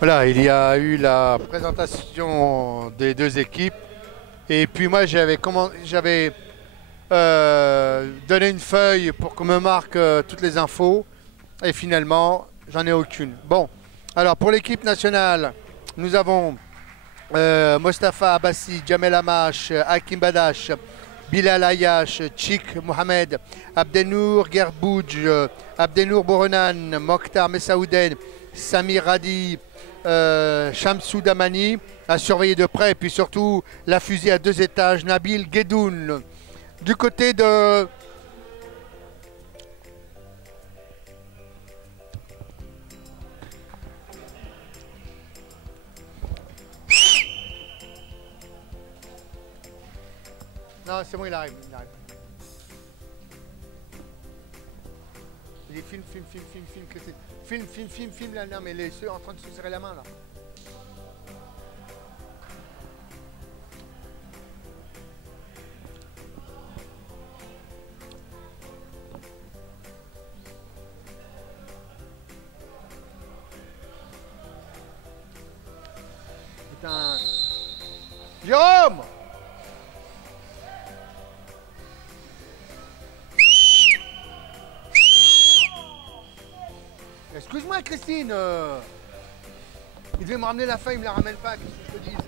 Voilà, il y a eu la présentation des deux équipes. Et puis moi, j'avais donné une feuille pour qu'on me marque toutes les infos. Et finalement, j'en ai aucune. Bon, alors pour l'équipe nationale, nous avons Mostafa Abbassi, Jamel Amash, Hakim Badash, Bilal Ayash, Chik Mohamed, Abdenour Gerbouj, Abdenour Boronan, Mokhtar Messaouden, Samir Radi, Shamsou Damani à surveiller de près. Et puis surtout la fusée à 2 étages, Nabil Guedoun. Du côté de... Non, c'est bon, il arrive. Il dit film, là, non, mais ceux en train de se serrer la main, là. Putain. Jérôme! Excuse-moi, Christine. Il devait me ramener la feuille, il me la ramène pas. Qu'est-ce que je te dise?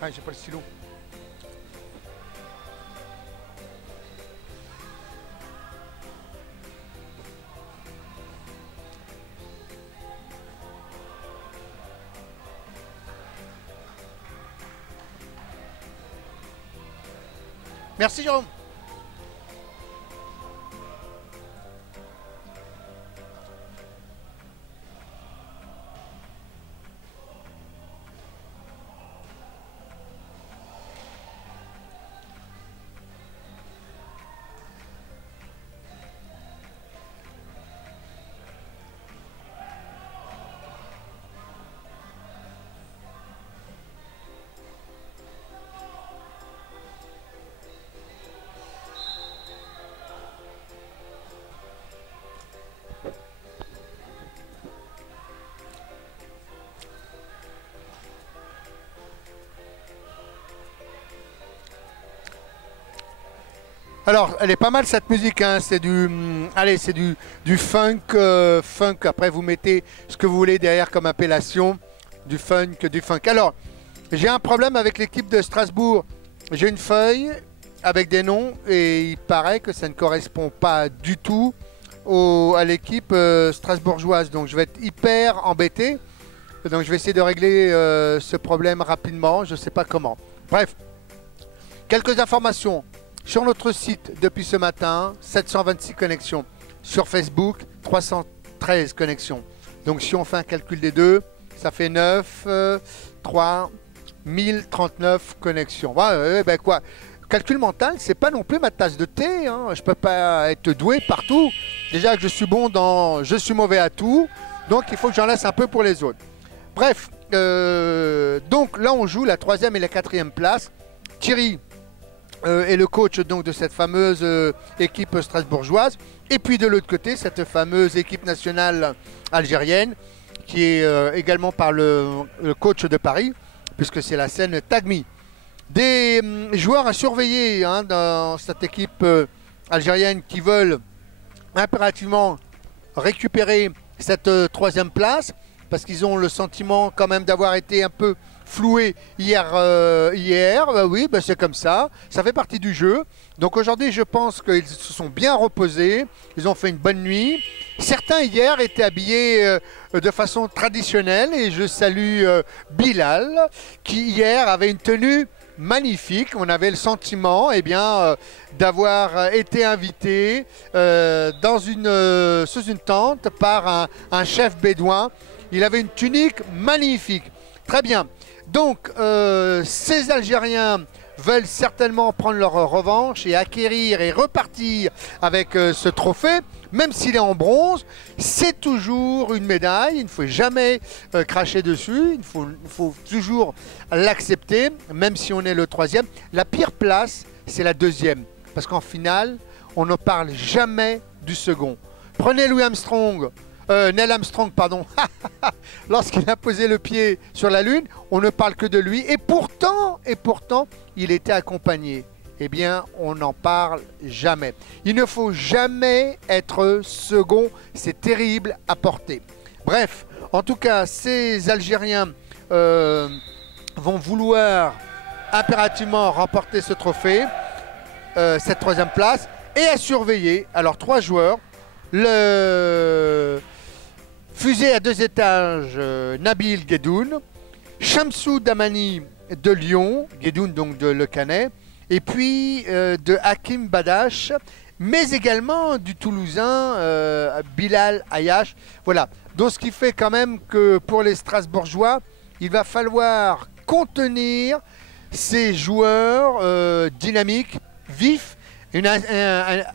Ah, j'ai pas le stylo. Merci, Jérôme. Alors, elle est pas mal cette musique, hein. C'est allez, c'est du funk, funk. Après, vous mettez ce que vous voulez derrière comme appellation, du funk, du funk. Alors, j'ai un problème avec l'équipe de Strasbourg. J'ai une feuille avec des noms et il paraît que ça ne correspond pas du tout à l'équipe strasbourgeoise. Donc, je vais être hyper embêté. Donc, je vais essayer de régler ce problème rapidement. Je ne sais pas comment. Bref, quelques informations. Sur notre site, depuis ce matin, 726 connexions. Sur Facebook, 313 connexions. Donc si on fait un calcul des deux, ça fait 9, 3, 1039 connexions. Ouais, ben quoi, calcul mental, c'est pas non plus ma tasse de thé. Hein. Je peux pas être doué partout. déjà que je suis bon dans... Je suis mauvais à tout, donc il faut que j'en laisse un peu pour les autres. Bref, donc là on joue la 3e et la 4e place. Thierry est le coach donc de cette fameuse équipe strasbourgeoise. Et puis de l'autre côté, cette fameuse équipe nationale algérienne qui est également par le coach de Paris, puisque c'est la scène Tagmi. Des joueurs à surveiller hein, dans cette équipe algérienne qui veulent impérativement récupérer cette 3e place, parce qu'ils ont le sentiment quand même d'avoir été un peu floués hier. Bah oui, bah c'est comme ça fait partie du jeu. Donc aujourd'hui, je pense qu'ils se sont bien reposés, ils ont fait une bonne nuit. Certains hier étaient habillés de façon traditionnelle et je salue Bilal qui hier avait une tenue magnifique. On avait le sentiment d'avoir été invité sous une tente par un chef bédouin. Il avait une tunique magnifique. Très bien. Donc, ces Algériens veulent certainement prendre leur revanche et acquérir et repartir avec ce trophée. Même s'il est en bronze, c'est toujours une médaille. Il ne faut jamais cracher dessus. Il faut toujours l'accepter, même si on est le 3e. La pire place, c'est la 2e. Parce qu'en finale, on ne parle jamais du second. Prenez Neil Armstrong, pardon. Lorsqu'il a posé le pied sur la Lune, on ne parle que de lui. Et pourtant, il était accompagné. Eh bien, on n'en parle jamais. Il ne faut jamais être second. C'est terrible à porter. Bref, en tout cas, ces Algériens vont vouloir impérativement remporter ce trophée, cette 3e place, et à surveiller. Alors, 3 joueurs. Le fusée à 2 étages, Nabil Guedoun, Shamsou Damani de Lyon, Guedoun donc de Le Canet, et puis de Hakim Badache, mais également du Toulousain Bilal Ayash. Voilà, donc ce qui fait quand même que pour les Strasbourgeois, il va falloir contenir ces joueurs dynamiques, vifs,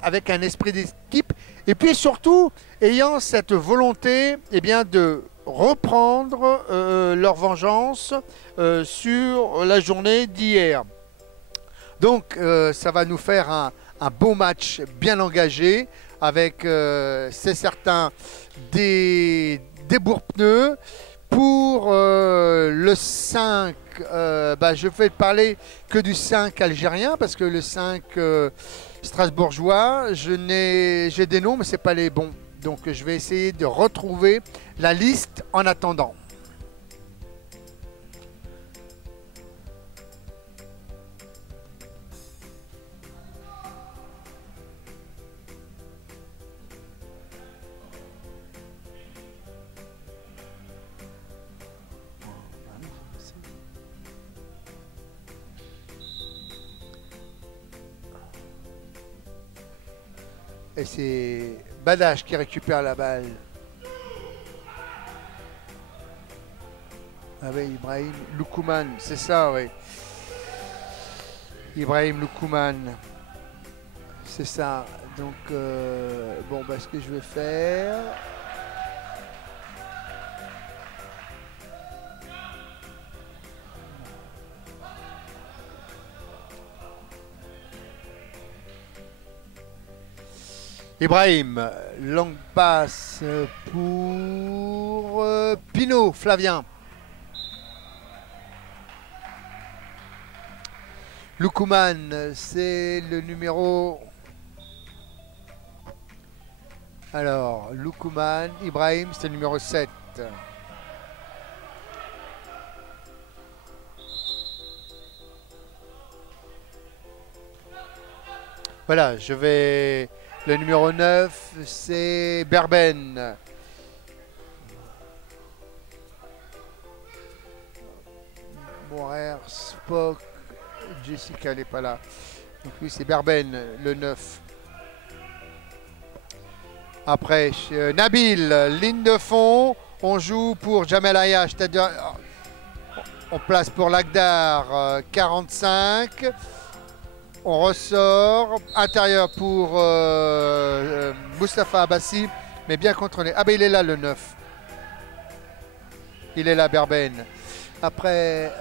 avec un esprit d'équipe, et puis surtout ayant cette volonté de reprendre leur vengeance sur la journée d'hier. Donc ça va nous faire un beau match bien engagé avec, c'est certain, des bourre-pneus. Pour le 5, je vais parler que du 5 algérien parce que le 5 strasbourgeois, j'ai des noms mais ce n'est pas les bons. Donc je vais essayer de retrouver la liste en attendant. Et c'est Badache qui récupère la balle. Ah oui, Ibrahim Loukouman, c'est ça, oui. Ibrahim Loukouman. C'est ça. Donc, ce que je vais faire... Ibrahim, longue passe pour Pinot, Flavien. Loukouman, c'est le numéro... Alors, Loukouman, Ibrahim, c'est le numéro 7. Voilà, je vais... Le numéro 9, c'est Berben. Morer, Spock, Jessica n'est pas là. Donc lui, c'est Berben, le 9. Après, Nabil, ligne de fond. On joue pour Jamel Ayash. C'est-à-dire, on place pour Lagdar 45. On ressort. Intérieur pour Mustapha Abbassi. Mais bien contrôlé. Ah ben il est là le 9. Il est là Berben. Après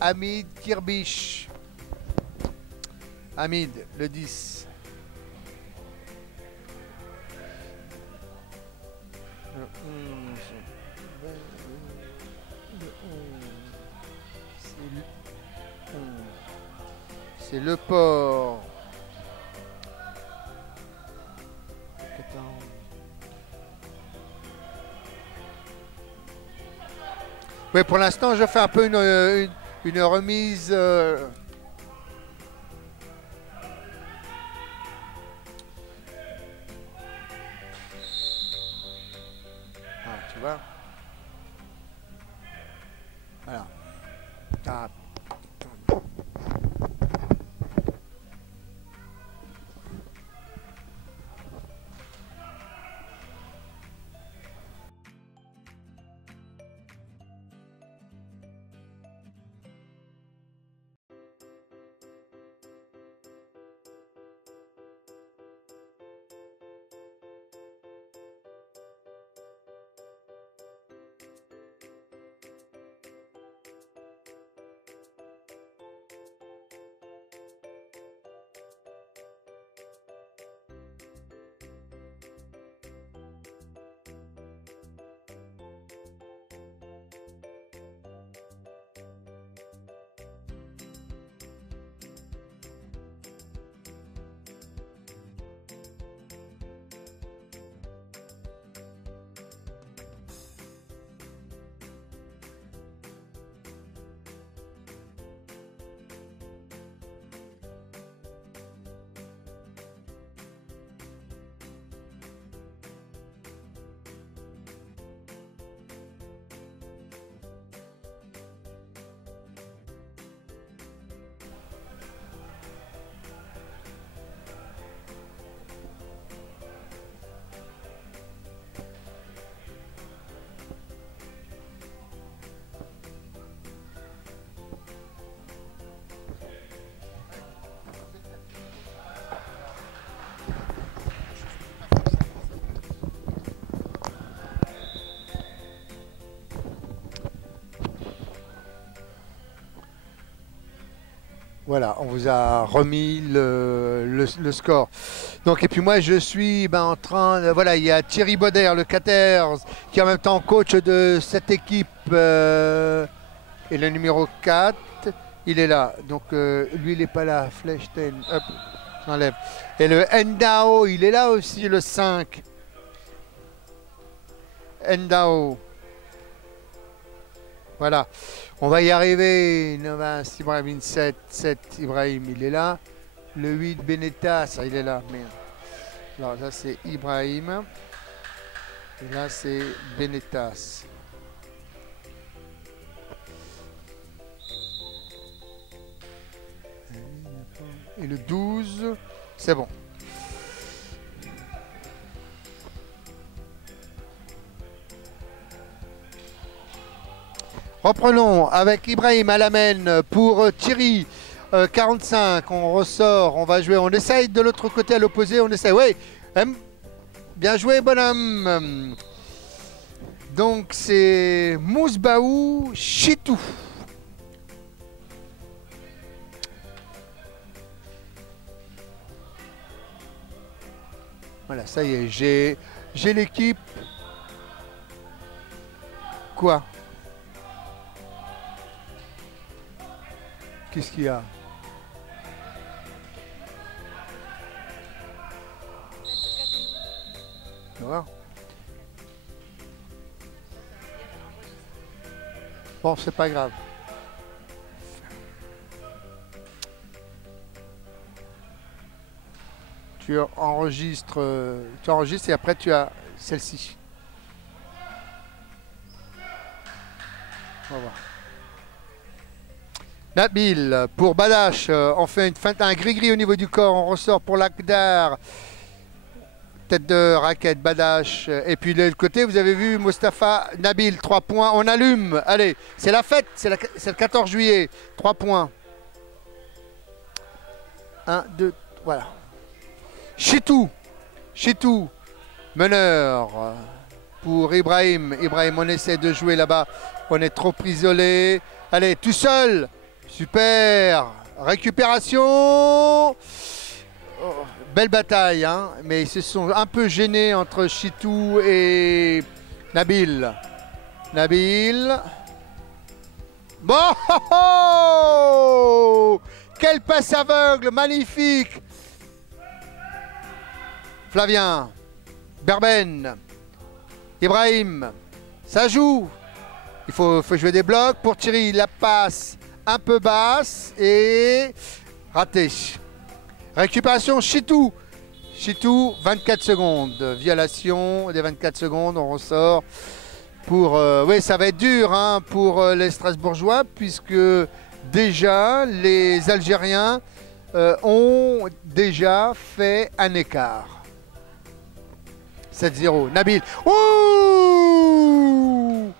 Hamid Kirbish. Hamid le 10. Le 11. C'est le port. Oui, pour l'instant, je fais un peu une remise. Ah, tu vois. Voilà. Ah. Voilà, on vous a remis le score. Donc, et puis moi, je suis en train... voilà, il y a Thierry Bauder, le 14, qui est en même temps coach de cette équipe. Et le numéro 4, il est là. Donc, lui, il n'est pas là. Fleischstein, hop, j'enlève. Et le Endao, il est là aussi, le 5. Endao. Voilà, on va y arriver. Novas, Ibrahim 7, 7, Ibrahim, il est là. Le 8, Benetta, il est là. Merde. Alors là, c'est Ibrahim. Et là, c'est Benettas. Et le 12, c'est bon. Reprenons avec Ibrahim Alamène pour Thierry, 45, on ressort, on va jouer, on essaye de l'autre côté à l'opposé, on essaye, oui, bien joué bonhomme. Donc c'est Mousbaou Chitou. Voilà, ça y est, j'ai l'équipe. Quoi? Qu'est-ce qu'il y a? Tu vois? Bon, c'est pas grave. Tu enregistres et après tu as celle-ci. On va voir. Nabil pour Badache, on fait une feinte, un gris-gris au niveau du corps, on ressort pour l'Akdar. Tête de raquette, Badache. Et puis de l'autre côté, vous avez vu Mustapha, Nabil, 3 points. On allume. Allez, c'est la fête, c'est le 14 juillet. 3 points. 1, 2, voilà. Chitou. Chitou. Meneur pour Ibrahim. Ibrahim, on essaie de jouer là-bas. On est trop isolé. Allez, tout seul. Super. Récupération. Oh, belle bataille, hein, mais ils se sont un peu gênés entre Chitou et Nabil. Nabil. Bon, oh, oh, quelle passe aveugle, magnifique. Flavien. Berben. Ibrahim. Ça joue. Il faut jouer des blocs. Pour Thierry, la passe un peu basse et raté. Récupération, Chitou. Chitou, 24 secondes. Violation des 24 secondes, on ressort. Pour, oui, ça va être dur hein, pour les Strasbourgeois, puisque déjà les Algériens ont déjà fait un écart. 7-0. Nabil. Ouh!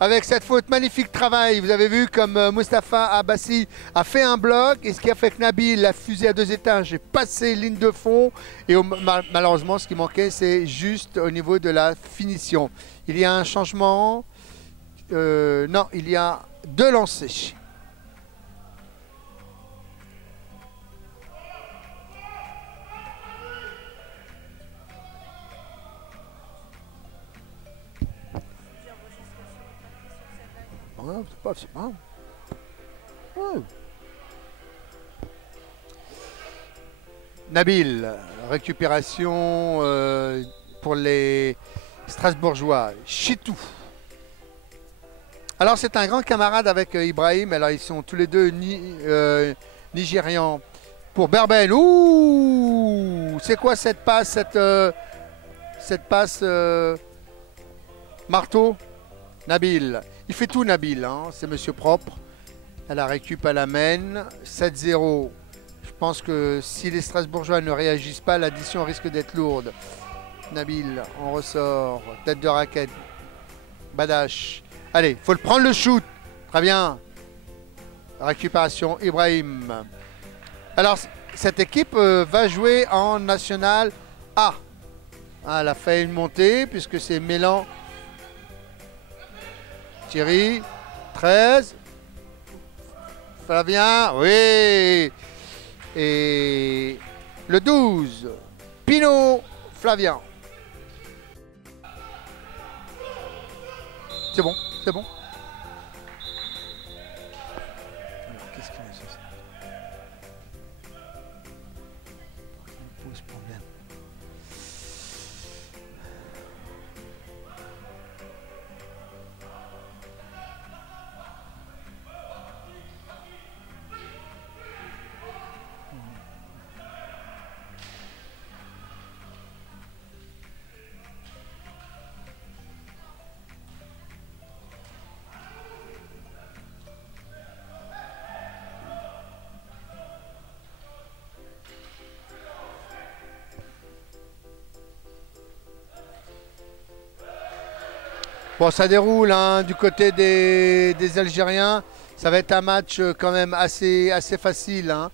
Avec cette faute, magnifique travail. Vous avez vu comme Mustapha Abbassi a fait un bloc. Et ce qui a fait que Nabil a fusé à 2 étages, est passé ligne de fond. Et malheureusement, ce qui manquait, c'est juste au niveau de la finition. Il y a un changement. Non, il y a 2 lancers. C'est pas. Ouais. Nabil, récupération pour les Strasbourgeois. Chitou. Alors c'est un grand camarade avec Ibrahim. Alors ils sont tous les deux nigérians. Pour Berben. Ouh, c'est quoi cette passe, cette passe marteau? Nabil. Il fait tout Nabil, hein. C'est monsieur propre. Elle la récup à la mène. 7-0. Je pense que si les Strasbourgeois ne réagissent pas, l'addition risque d'être lourde. Nabil, on ressort. Tête de raquette. Badache. Allez, faut le prendre le shoot. Très bien. Récupération, Ibrahim. Alors, cette équipe va jouer en National A. Elle a fait une montée puisque c'est Mélan. Thierry, 13. Flavien, oui. Et le 12, Pinot, Flavien. C'est bon, c'est bon. Alors, qu'est-ce qu'il y a ça? Pose problème. Bon, ça déroule hein, du côté des Algériens. Ça va être un match quand même assez facile. Hein.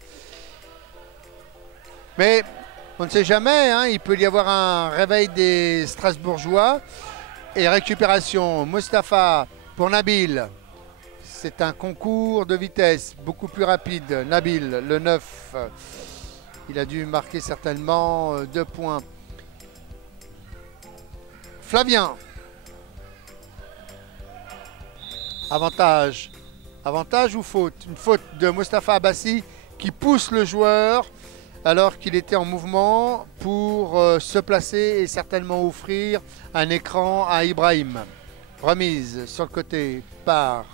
Mais on ne sait jamais, hein, il peut y avoir un réveil des Strasbourgeois. Et récupération, Mustapha pour Nabil. C'est un concours de vitesse, beaucoup plus rapide. Nabil, le 9, il a dû marquer certainement 2 points. Flavien. Avantage. Avantage ou faute? Une faute de Mustapha Abbassi qui pousse le joueur alors qu'il était en mouvement pour se placer et certainement offrir un écran à Ibrahim. Remise sur le côté par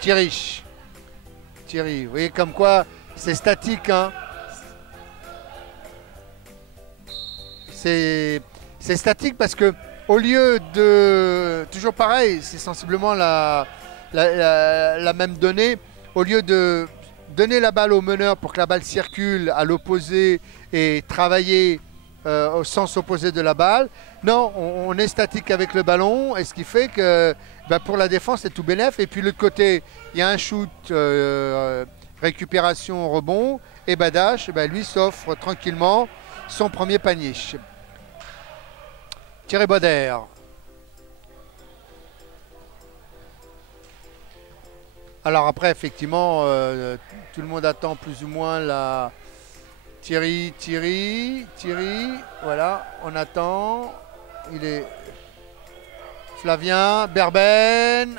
Thierry. Thierry, vous voyez comme quoi c'est statique. Hein. C'est statique parce que au lieu de... Toujours pareil, c'est sensiblement la même donnée. Au lieu de donner la balle au meneur pour que la balle circule à l'opposé et travailler au sens opposé de la balle. Non, on est statique avec le ballon, et ce qui fait que pour la défense, c'est tout bénef. Et puis, de l'autre côté, il y a un shoot, récupération, rebond, et Badache, lui, s'offre tranquillement son premier panier. Thierry Boder. Alors après, effectivement, tout le monde attend plus ou moins la... Thierry, voilà, on attend. Il est... Flavien, Berben.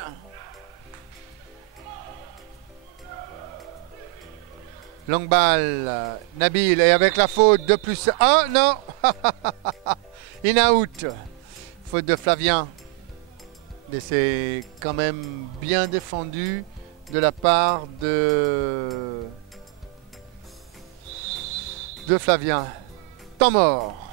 Long balle, Nabil, et avec la faute de plus... Ah non. In out. Faute de Flavien. Et c'est quand même bien défendu de la part de Flavien. Temps mort.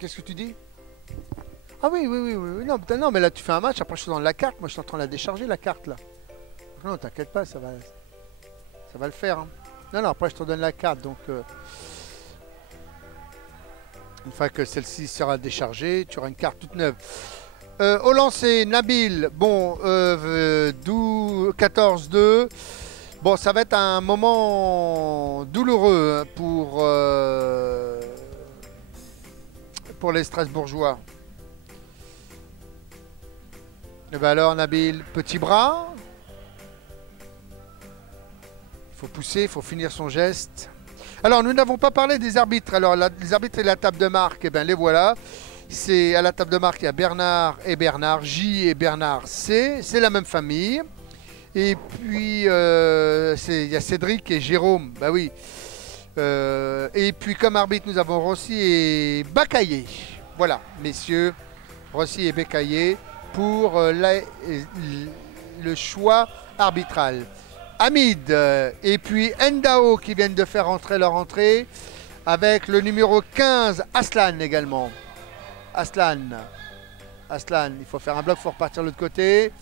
Qu'est-ce que tu dis? Ah oui. Non, non, mais là tu fais un match, après je suis dans la carte, moi je suis en train de la décharger la carte là. Non, t'inquiète pas, ça va le faire. Hein. Non, après je te donne la carte, donc une fois que celle-ci sera déchargée, tu auras une carte toute neuve. Au lancer, Nabil, bon, 14-2. Bon, ça va être un moment douloureux pour les Strasbourgeois. Et bien alors, Nabil, petit bras. Il faut pousser, il faut finir son geste. Alors, nous n'avons pas parlé des arbitres. Alors, les arbitres et la table de marque, eh bien, les voilà. C'est à la table de marque, il y a Bernard et Bernard J et Bernard C. C'est la même famille. Et puis, il y a Cédric et Jérôme. Bah oui. Et puis, comme arbitre, nous avons Rossi et Bakaye. Voilà, messieurs, Rossi et Bakaye pour le choix arbitral. Hamid et puis Ndao qui viennent de faire entrer leur entrée avec le numéro 15, Aslan également. Aslan, il faut faire un bloc, il faut repartir de l'autre côté.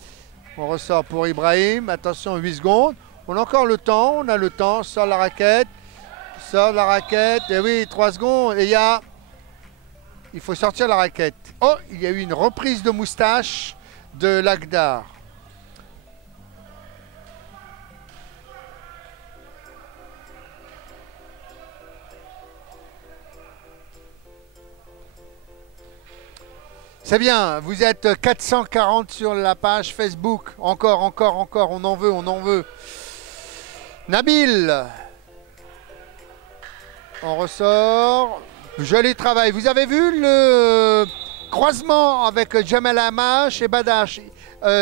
On ressort pour Ibrahim, attention, 8 secondes. On a encore le temps, on a le temps, sort la raquette, et oui, 3 secondes, et il faut sortir la raquette. Oh, il y a eu une reprise de moustache de Lagdar. C'est bien, vous êtes 440 sur la page Facebook. Encore, on en veut. Nabil. On ressort. Joli travail. Vous avez vu le croisement avec Jamel Hamash et Badache.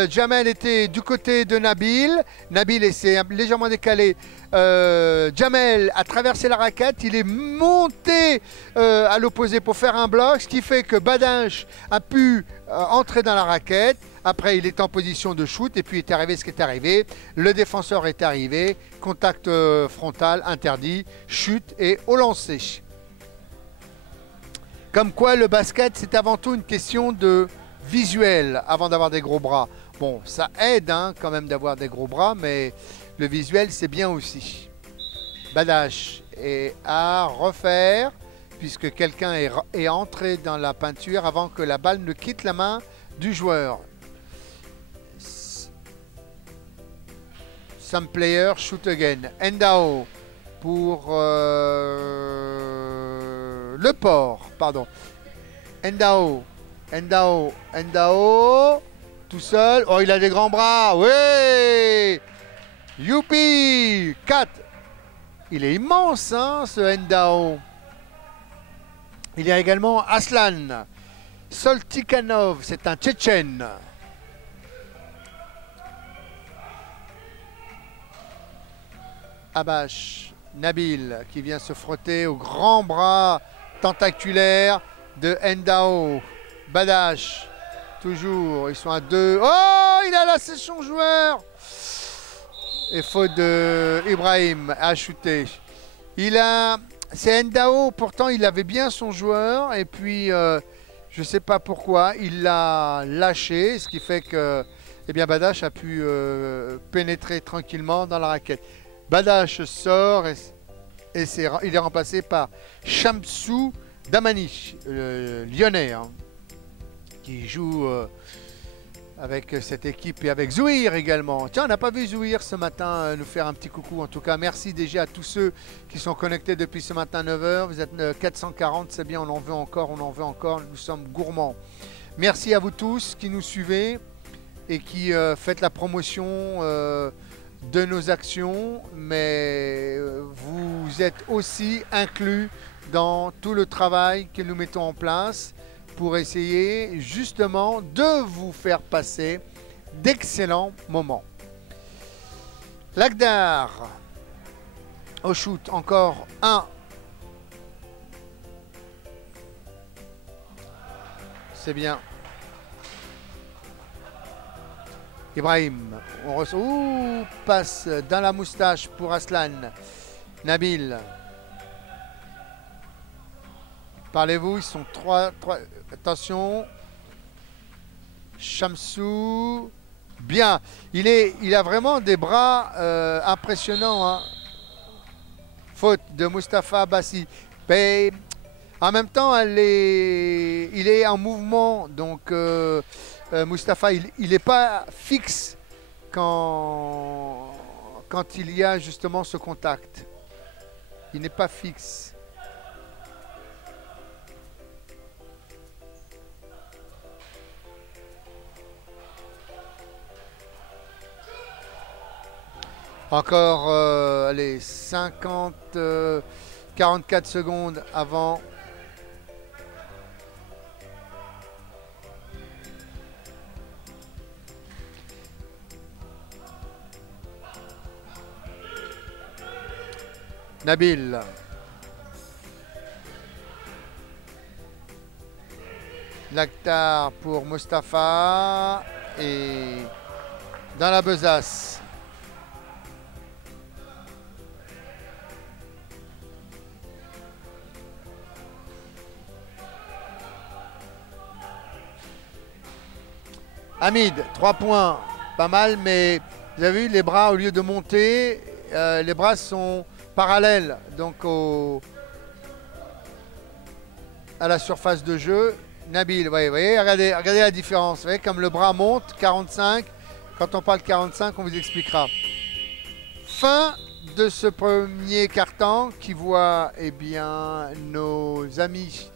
Jamel était du côté de Nabil. Nabil s'est légèrement décalé. Jamel a traversé la raquette. Il est monté à l'opposé pour faire un bloc. Ce qui fait que Badache a pu entrer dans la raquette. Après, il est en position de shoot. Et puis, est arrivé ce qui est arrivé. Le défenseur est arrivé. Contact frontal interdit. Chute et au lancer. Comme quoi, le basket, c'est avant tout une question de visuel avant d'avoir des gros bras. Bon, ça aide hein, quand même d'avoir des gros bras, mais le visuel, c'est bien aussi. Badash est à refaire, puisque quelqu'un est entré dans la peinture avant que la balle ne quitte la main du joueur. Some player shoot again. Endao pour le port, pardon. Endao, Endao, Endao, tout seul. Oh, il a des grands bras, oui. Youpi, 4. Il est immense, hein, ce Endao. Il y a également Aslan Soltikanov, c'est un Tchétchène. Abash, Nabil, qui vient se frotter au grand bras tentaculaire de Endao. Badash, toujours, ils sont à 2. Oh, il a lassé son joueur. Et faute de Ibrahim à shooter. C'est Endao, pourtant il avait bien son joueur. Et puis, je ne sais pas pourquoi, il l'a lâché. Ce qui fait que eh bien, Badash a pu pénétrer tranquillement dans la raquette. Badash sort et il est remplacé par Shamsou Damani, lyonnais, hein, qui joue avec cette équipe et avec Zouir également. Tiens, on n'a pas vu Zouir ce matin nous faire un petit coucou. En tout cas, merci déjà à tous ceux qui sont connectés depuis ce matin 9h. Vous êtes 440, c'est bien, on en veut encore, on en veut encore. Nous sommes gourmands. Merci à vous tous qui nous suivez et qui faites la promotion de nos actions, mais vous êtes aussi inclus dans tout le travail que nous mettons en place pour essayer justement de vous faire passer d'excellents moments. Lagdar au shoot, encore un. C'est bien. Ibrahim, on reçoit. Ouh, passe dans la moustache pour Aslan. Nabil. Parlez-vous, ils sont 3. Attention. Shamsou. Bien. Il a vraiment des bras impressionnants. Hein. Faute de Mustapha Bassi. Mais en même temps, il est en mouvement. Donc, Mustapha, il n'est pas fixe quand il y a justement ce contact. Il n'est pas fixe. Encore, allez, 44 secondes avant. Nabil. Lactar pour Mustapha. Et dans la besace. Hamid, 3 points. Pas mal, mais vous avez vu, les bras, au lieu de monter, les bras sont parallèles donc à la surface de jeu. Nabil, vous voyez, regardez la différence. Vous voyez, comme le bras monte, 45. Quand on parle 45, on vous expliquera. Fin de ce premier quart-temps qui voit eh bien, nos amis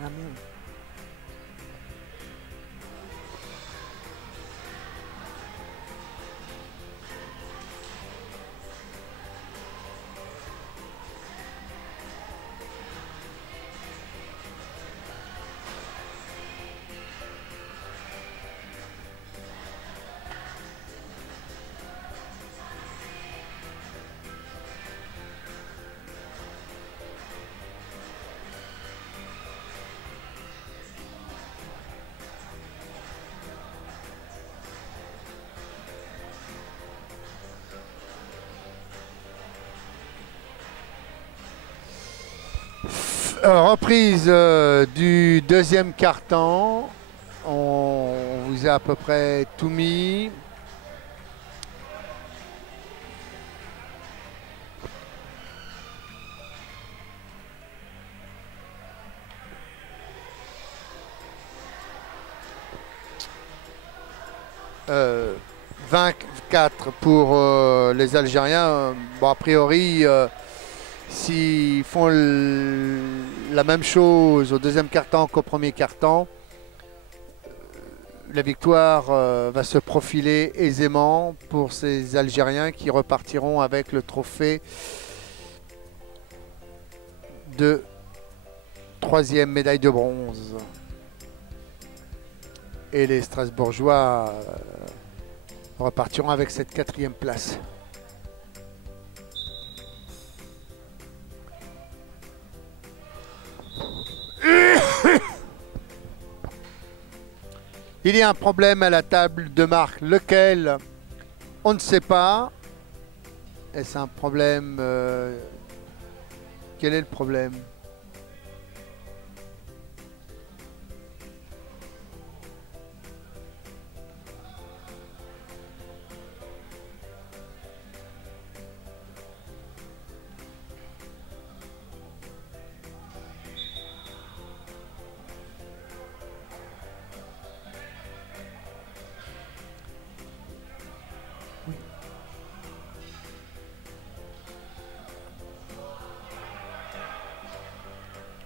Ah, merde. Reprise du deuxième quart-temps. On vous a à peu près tout mis. Euh, 24 pour les Algériens. Bon, a priori, s'ils font la même chose au deuxième quart-temps qu'au premier quart-temps, la victoire va se profiler aisément pour ces Algériens qui repartiront avec le trophée de troisième médaille de bronze. Et les Strasbourgeois repartiront avec cette quatrième place. Il y a un problème à la table de marque, lequel on ne sait pas. Est-ce un problème quel est le problème?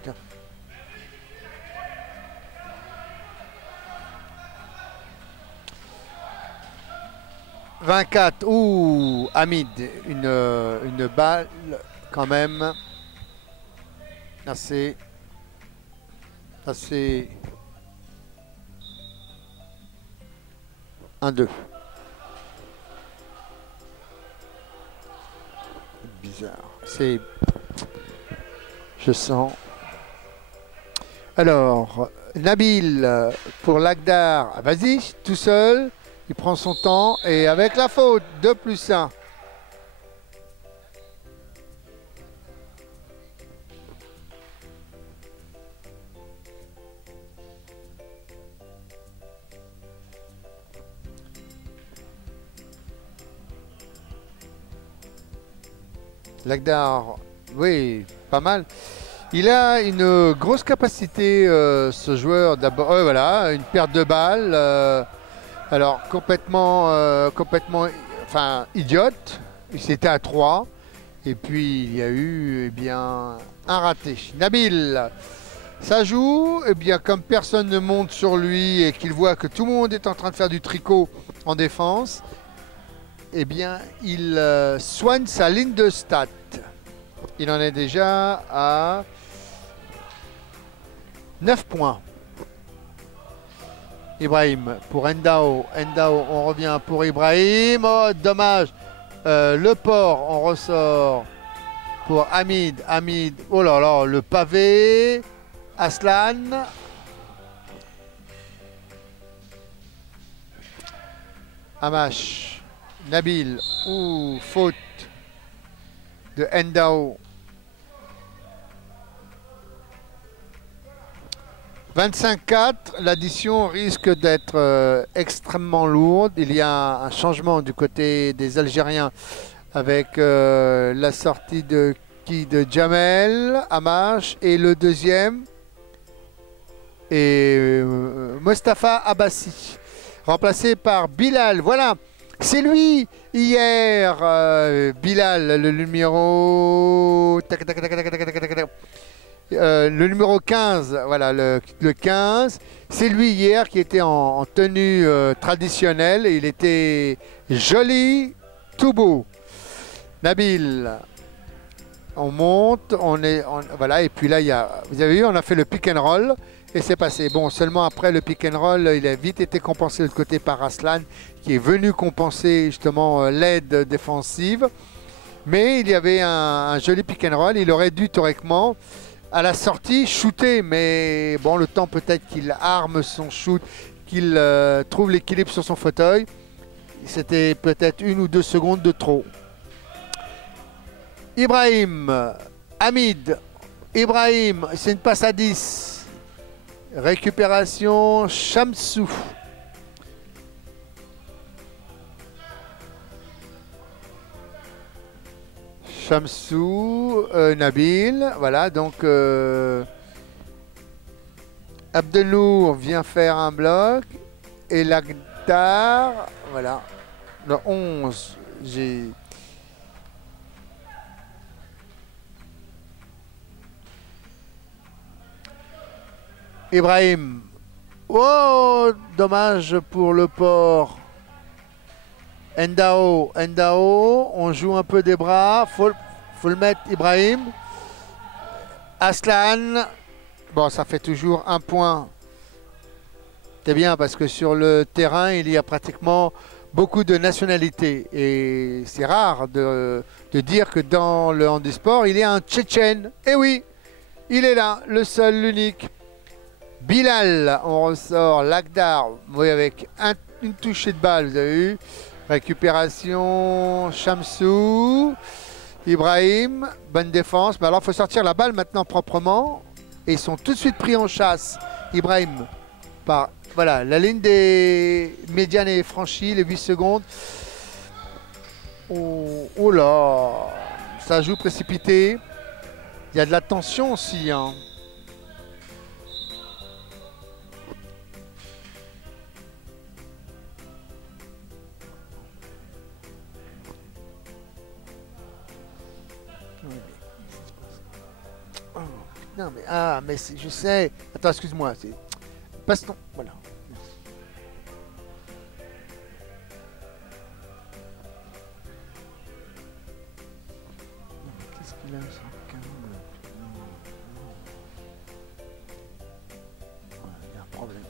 Tiens. « 24, ouh, Hamid, une balle quand même assez 1-2. Bizarre, c'est, je sens. Alors, Nabil pour Lagdar, vas-y, tout seul. Il prend son temps et avec la faute, 2+1. Lagdar, oui, pas mal. Il a une grosse capacité, ce joueur. D'abord, voilà, une perte de balle. Alors complètement, enfin idiote. C'était à 3. Et puis il y a eu, eh bien, un raté. Nabil, ça joue. Eh bien, comme personne ne monte sur lui et qu'il voit que tout le monde est en train de faire du tricot en défense, eh bien, il soigne sa ligne de stats. Il en est déjà à 9 points. Ibrahim pour Endao. Endao, on revient pour Ibrahim. Oh, dommage. Le port, on ressort pour Hamid. Hamid, oh là là, le pavé. Aslan. Amash. Nabil. Ouh, faute de Endao. 25-4, l'addition risque d'être extrêmement lourde. Il y a un changement du côté des Algériens avec la sortie de Jamel, Amash, et le deuxième est Mostafa Abbassi, remplacé par Bilal. Voilà, c'est lui hier, Bilal, le numéro le numéro 15, voilà, le 15, c'est lui hier qui était en tenue traditionnelle. Il était joli, tout beau. Nabil, on monte, voilà, et puis là, vous avez vu, on a fait le pick and roll et c'est passé. Bon, seulement après le pick and roll, il a vite été compensé de l'autre côté par Aslan, qui est venu compenser justement l'aide défensive. Mais il y avait un joli pick and roll, il aurait dû théoriquement à la sortie shooter, mais bon, le temps peut-être qu'il arme son shoot, qu'il trouve l'équilibre sur son fauteuil, c'était peut-être 1 ou 2 secondes de trop. Ibrahim, Hamid, Ibrahim, c'est une passe à 10. Récupération, Shamsou. Shamsou, Nabil, voilà, donc Abdelnour vient faire un bloc, et Lagdar, voilà, le 11, j'ai... Ibrahim, oh, dommage pour le port. Ndao, on joue un peu des bras, faut le mettre Ibrahim. Aslan, bon, ça fait toujours un point. C'est bien parce que sur le terrain, il y a pratiquement beaucoup de nationalités. Et c'est rare de dire que dans le handisport, il y a un Tchétchène. Et oui, il est là, le seul, l'unique. Bilal, on ressort. Lagdar, oui, avec une touchée de balle, vous avez vu. Récupération, Shamsou, Ibrahim, bonne défense. Mais alors, il faut sortir la balle maintenant proprement. Et ils sont tout de suite pris en chasse. Ibrahim, voilà, la ligne des médianes est franchie, les 8 secondes. Oh là, ça joue précipité. Il y a de la tension aussi, hein. Non mais mais je sais. Attends, excuse-moi. Passe ton. Voilà. Qu'est-ce qu'il a son câble? Il y a un problème.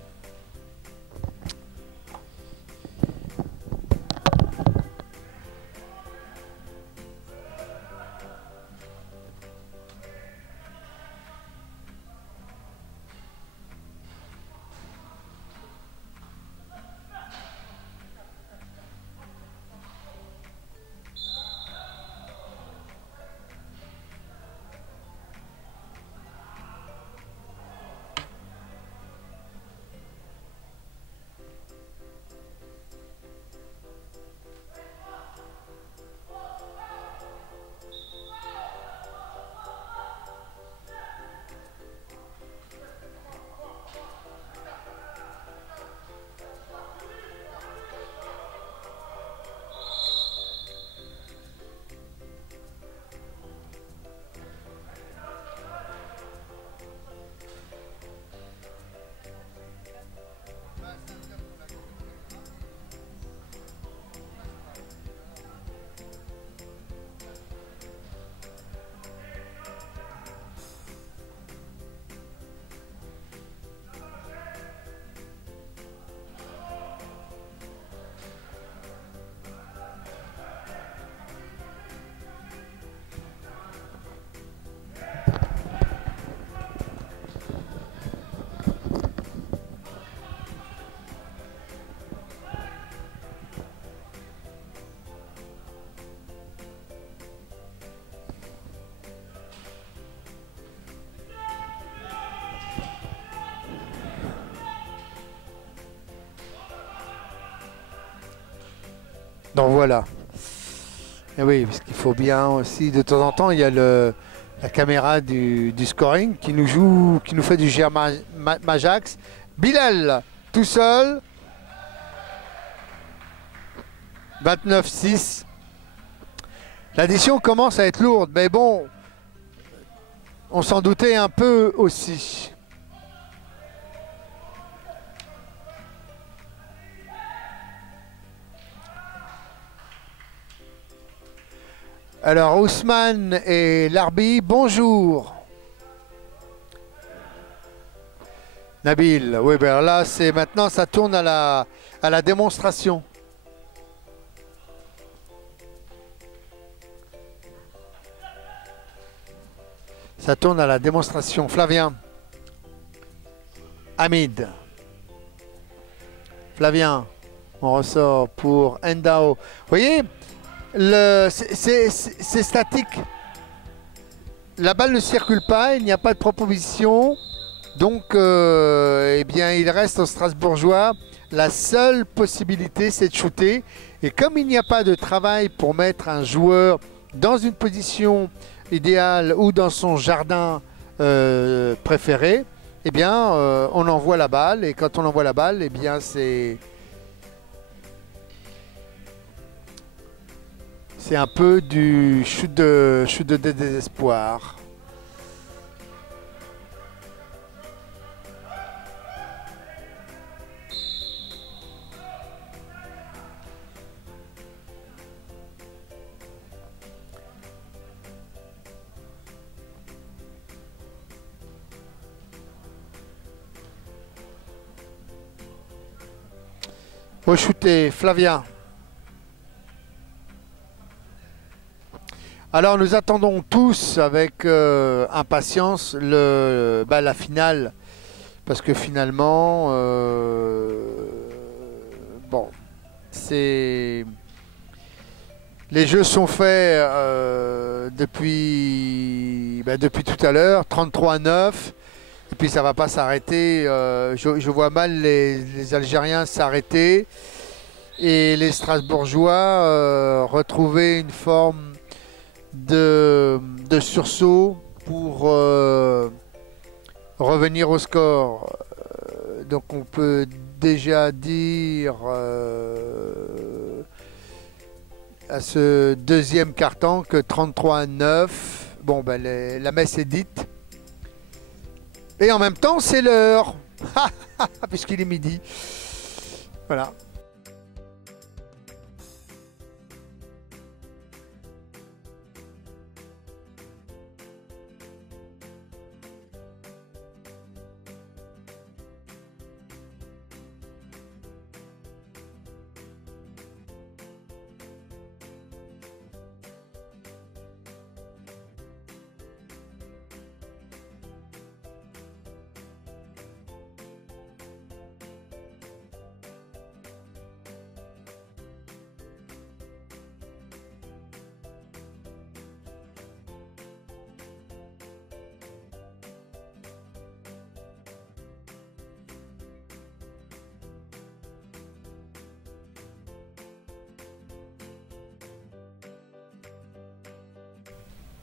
Donc voilà. Et oui, parce qu'il faut bien aussi, de temps en temps, il y a la caméra du scoring qui nous fait du Majax. Bilal, tout seul. 29-6. L'addition commence à être lourde, mais bon, On s'en doutait un peu aussi. Alors Ousmane et Larbi, bonjour. Nabil, oui, ben là, c'est maintenant, ça tourne à la démonstration. Ça tourne à la démonstration. Flavien. Hamid. Flavien. On ressort pour Endao. Vous voyez, c'est statique. La balle ne circule pas, il n'y a pas de proposition. Donc, eh bien, il reste aux Strasbourgeois. La seule possibilité, c'est de shooter. Et comme il n'y a pas de travail pour mettre un joueur dans une position idéale ou dans son jardin préféré, eh bien, on envoie la balle. Et quand on envoie la balle, eh bien, c'est un peu du shoot de désespoir. Re-shooter, Flavien. Alors nous attendons tous avec impatience la finale. Parce que finalement, bon, les jeux sont faits depuis tout à l'heure, 33-9. Et puis ça ne va pas s'arrêter. Je vois mal les Algériens s'arrêter. Et les Strasbourgeois retrouver une forme de sursaut pour revenir au score. Donc on peut déjà dire à ce deuxième quart-temps que 33-9, bon ben la messe est dite. Et en même temps c'est l'heure, puisqu'il est midi. Voilà.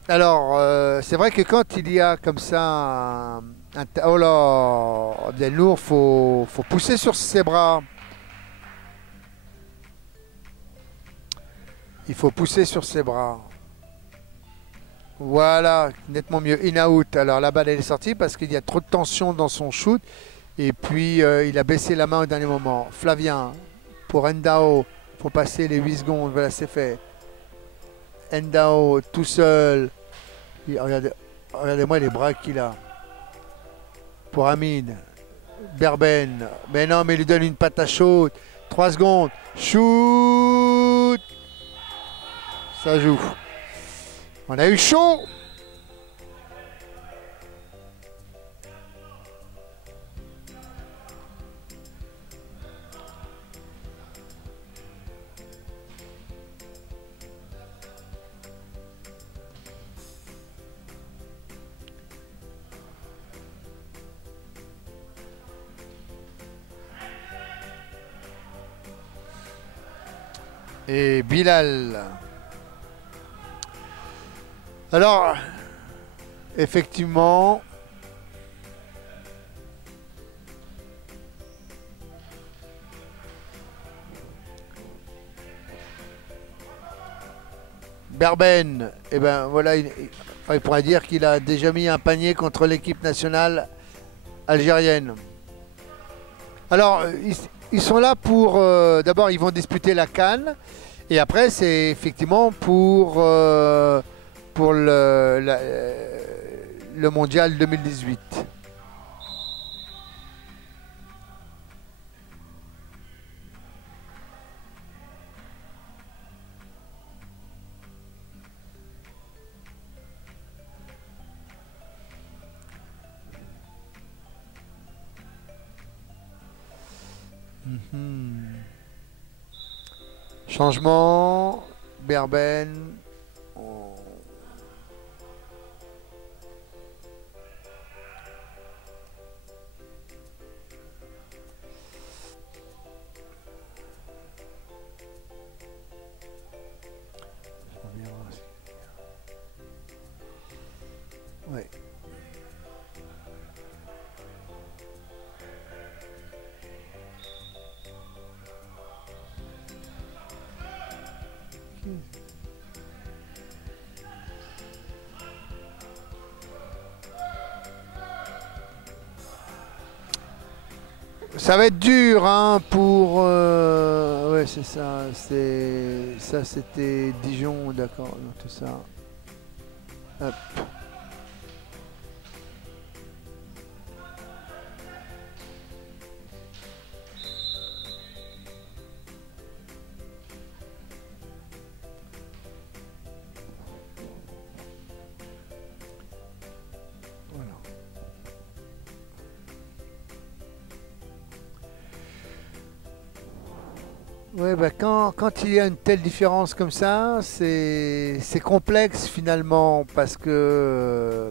Alors, c'est vrai que quand il y a comme ça oh là, bien lourd, faut pousser sur ses bras. Il faut pousser sur ses bras. Voilà, nettement mieux. In-out. Alors la balle elle est sortie parce qu'il y a trop de tension dans son shoot. Et puis il a baissé la main au dernier moment. Flavien pour Endao. Faut passer les 8 secondes. Voilà, c'est fait. Endao tout seul. Regardez-moi les bras qu'il a. Pour Hamid. Berben. Mais non, mais il lui donne une patate chaude. 3 secondes. Shoot. Ça joue. On a eu chaud. Et Bilal. Alors, effectivement, Berben, eh ben voilà, Enfin, il pourrait dire qu'il a déjà mis un panier contre l'équipe nationale algérienne. Alors, ils sont là pour... D'abord, ils vont disputer la CAN. Et après, c'est effectivement pour le mondial 2018. Changement, Berben. Ouais. Ça va être dur hein, pour... ouais, c'est ça. Ça, c'était Dijon, d'accord. Tout ça. Hop. Ouais, bah quand il y a une telle différence comme ça, c'est complexe finalement parce que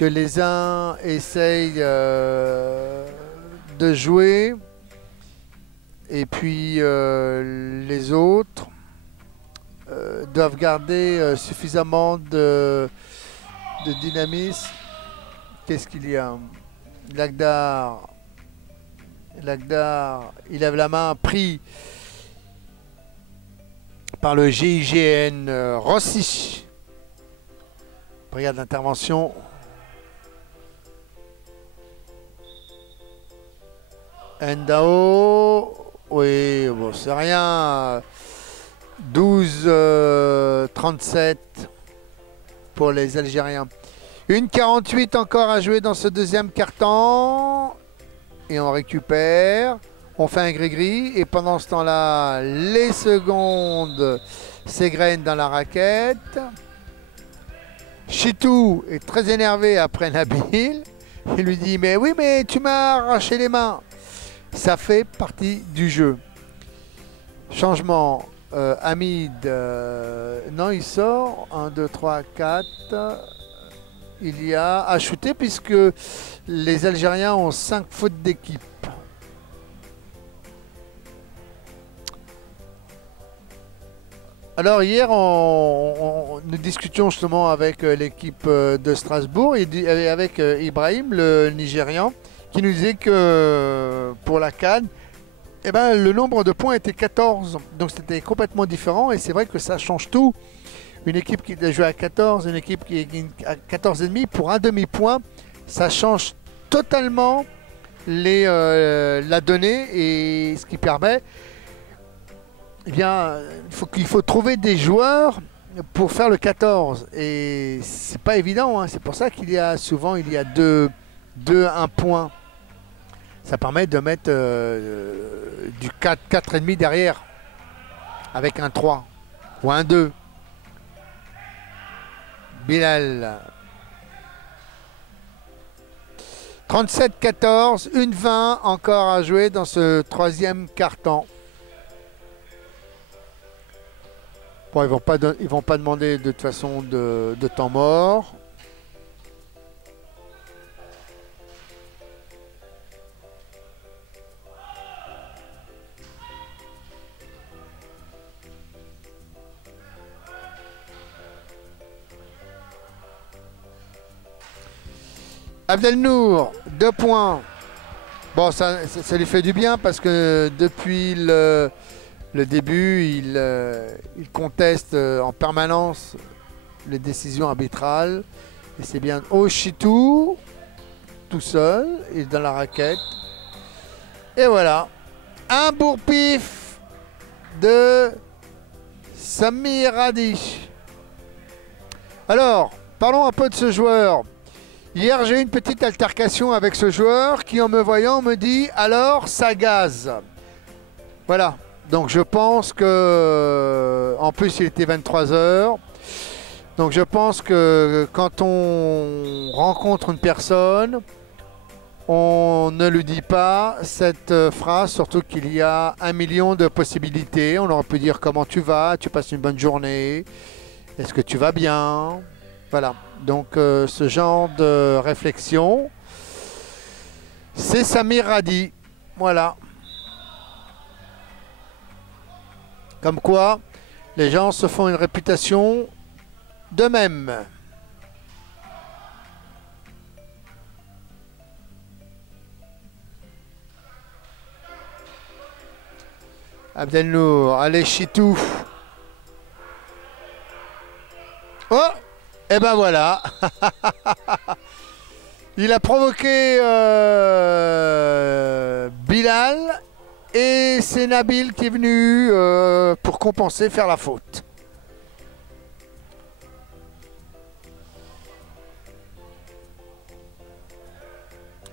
les uns essayent de jouer et puis les autres doivent garder suffisamment de dynamisme. Qu'est-ce qu'il y a? Lagdar, il lève la main, pris par le GIGN Rossi. Brigade d'intervention. Endao, oui, bon, c'est rien. 12-37 pour les Algériens. 1,48 encore à jouer dans ce deuxième quart-temps. Et on récupère. On fait un gris-gris. Et pendant ce temps-là, les secondes s'égrènent dans la raquette. Chitou est très énervé après Nabil. Il lui dit « Mais oui, mais tu m'as arraché les mains !» Ça fait partie du jeu. Changement. Hamid, non, il sort. 1, 2, 3, 4. Il y a à shooter puisque les Algériens ont 5 fautes d'équipe. Alors hier, nous discutions justement avec l'équipe de Strasbourg et avec Ibrahim, le Nigérian, qui nous disait que pour la CAN, eh ben, le nombre de points était 14. Donc c'était complètement différent et c'est vrai que ça change tout. Une équipe qui joue à 14, une équipe qui est à 14,5 pour un demi-point, ça change totalement la donnée et ce qui permet, eh bien, il faut trouver des joueurs pour faire le 14 et c'est pas évident. Hein. C'est pour ça qu'il y a souvent 2, 1 point. Ça permet de mettre du 4, 4,5 derrière avec un 3 ou un 2. Bilal. 37-14, 1-20 encore à jouer dans ce troisième quart-temps. Bon, ils vont pas demander de toute façon de temps mort. Abdelnour, 2 points. Bon, ça lui fait du bien parce que depuis le début, il conteste en permanence les décisions arbitrales. Et c'est bien Oshitu, tout seul, il est dans la raquette. Et voilà, un bourre-pif de Samir Radi. Alors, parlons un peu de ce joueur. Hier, j'ai eu une petite altercation avec ce joueur qui, en me voyant, me dit « Alors, ça gaze ». Voilà, donc je pense que... En plus, il était 23 h. Donc je pense que quand on rencontre une personne, on ne lui dit pas cette phrase, surtout qu'il y a 1 million de possibilités. On aurait pu dire comment tu vas, tu passes une bonne journée, est-ce que tu vas bien? Voilà, donc ce genre de réflexion, c'est Samir Radi. Voilà. Comme quoi, les gens se font une réputation d'eux-mêmes. Abdelnour, allez Chitou. Oh, et ben voilà. Il a provoqué Bilal et c'est Nabil qui est venu pour compenser, faire la faute.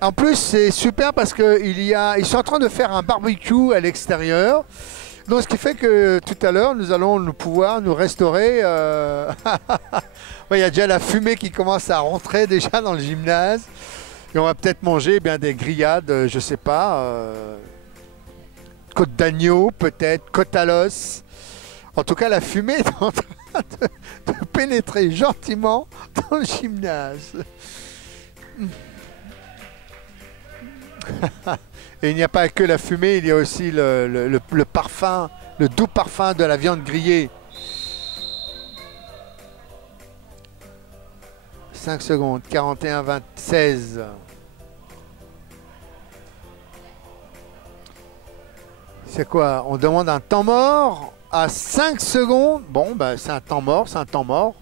En plus, c'est super parce qu'ils sont en train de faire un barbecue à l'extérieur. Donc, ce qui fait que tout à l'heure, nous allons pouvoir nous restaurer. Il y a déjà la fumée qui commence à rentrer déjà dans le gymnase. Et on va peut-être manger des grillades, je sais pas. Côte d'agneau, peut-être, côte à l'os. En tout cas, la fumée est en train de pénétrer gentiment dans le gymnase. Et il n'y a pas que la fumée, il y a aussi le parfum, le doux parfum de la viande grillée. 5 secondes, 41, 20, 16. C'est quoi? On demande un temps mort à 5 secondes. Bon, c'est un temps mort, c'est un temps mort.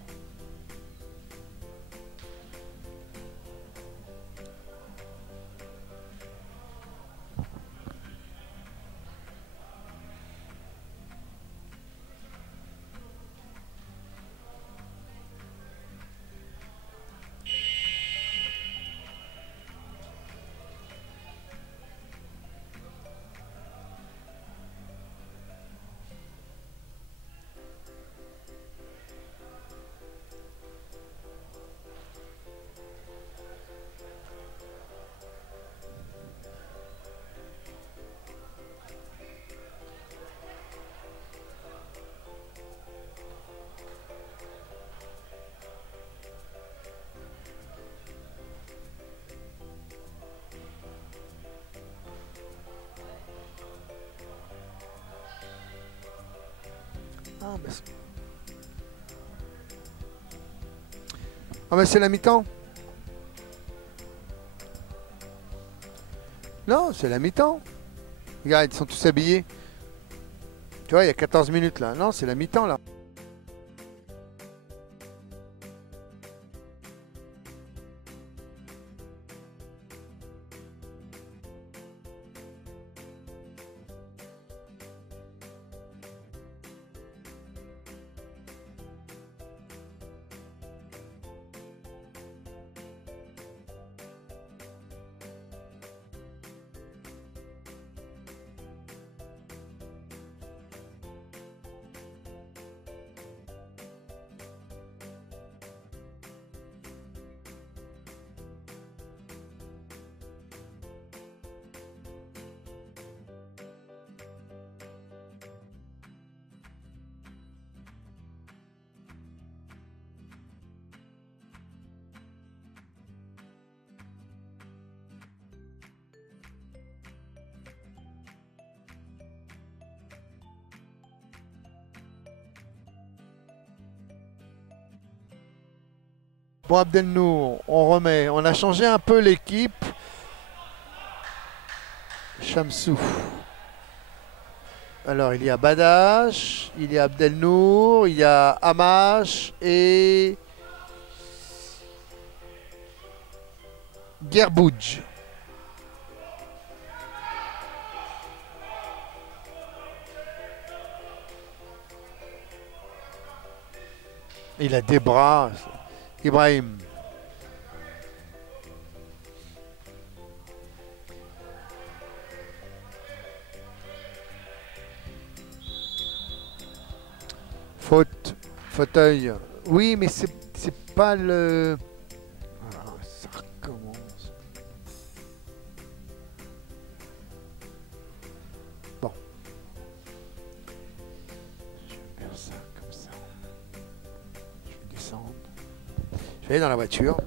Ah mais c'est la mi-temps. Non, c'est la mi-temps. Regarde, ils sont tous habillés. Tu vois, il y a 14 minutes là. Non, c'est la mi-temps là. Bon, Abdelnour, on remet. On a changé un peu l'équipe. Chamsou. Alors, il y a Badash, il y a Abdelnour, il y a Amash et Gerbouj. Il a des bras. Ibrahim. Faute. Fauteuil. Oui, mais c'est pas le... Ah, ça recommence. Bon. Je vais faire ça comme ça. Je vais descendre. Je vais aller dans la voiture.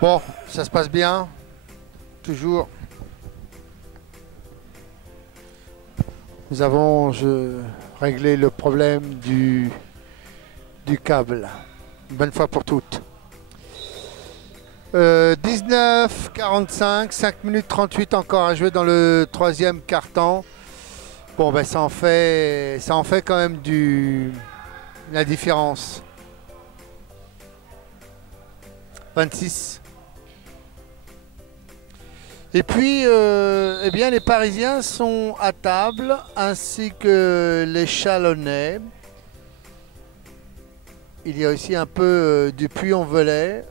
Bon, ça se passe bien. Toujours. Nous avons réglé le problème du câble. Une bonne fois pour toutes. 19h45, 5 minutes 38 encore à jouer dans le troisième quart-temps. Bon, ben ça en fait quand même la différence. 26. Et puis, eh bien, les Parisiens sont à table, ainsi que les Chalonnais. Il y a aussi un peu du Puy-en-Velay.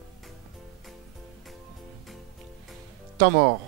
Temps mort.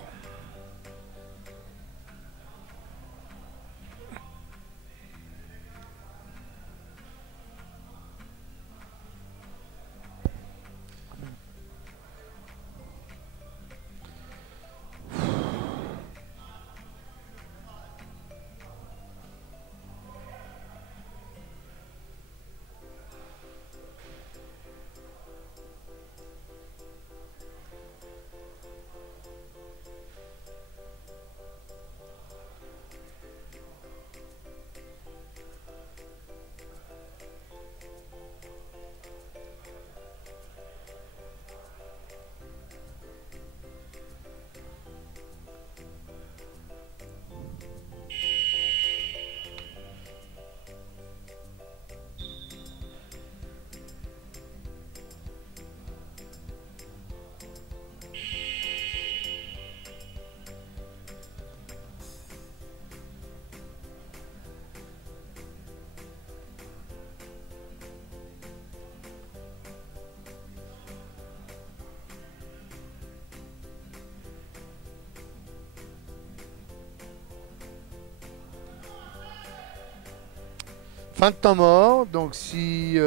Fin de temps mort, donc si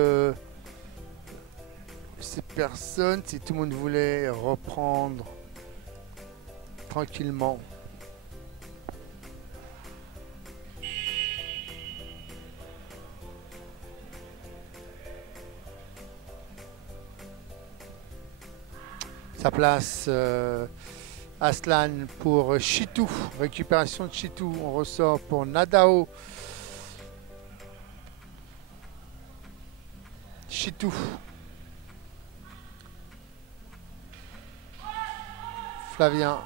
ces personnes, si tout le monde voulait reprendre tranquillement. Sa place Aslan pour Chitou, récupération de Chitou, on ressort pour Nadao. Chitou. Flavien.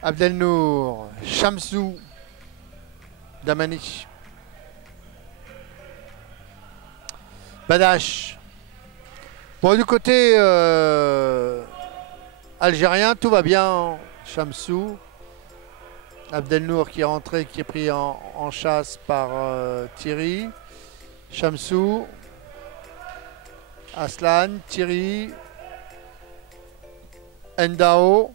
Abdelnour. Shamsou. Damani. Badash. Bon, du côté algérien, tout va bien. Shamsou. Abdelnour qui est rentré, qui est pris en chasse par Thierry. Shamsou, Aslan, Thierry, Ndao,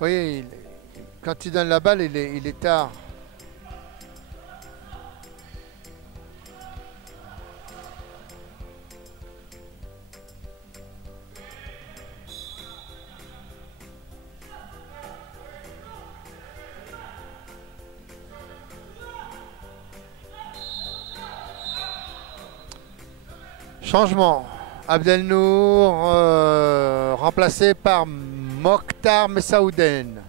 oui, quand il donne la balle, il est tard. Changement. Abdelnour remplacé par Mokhtar Messaouden.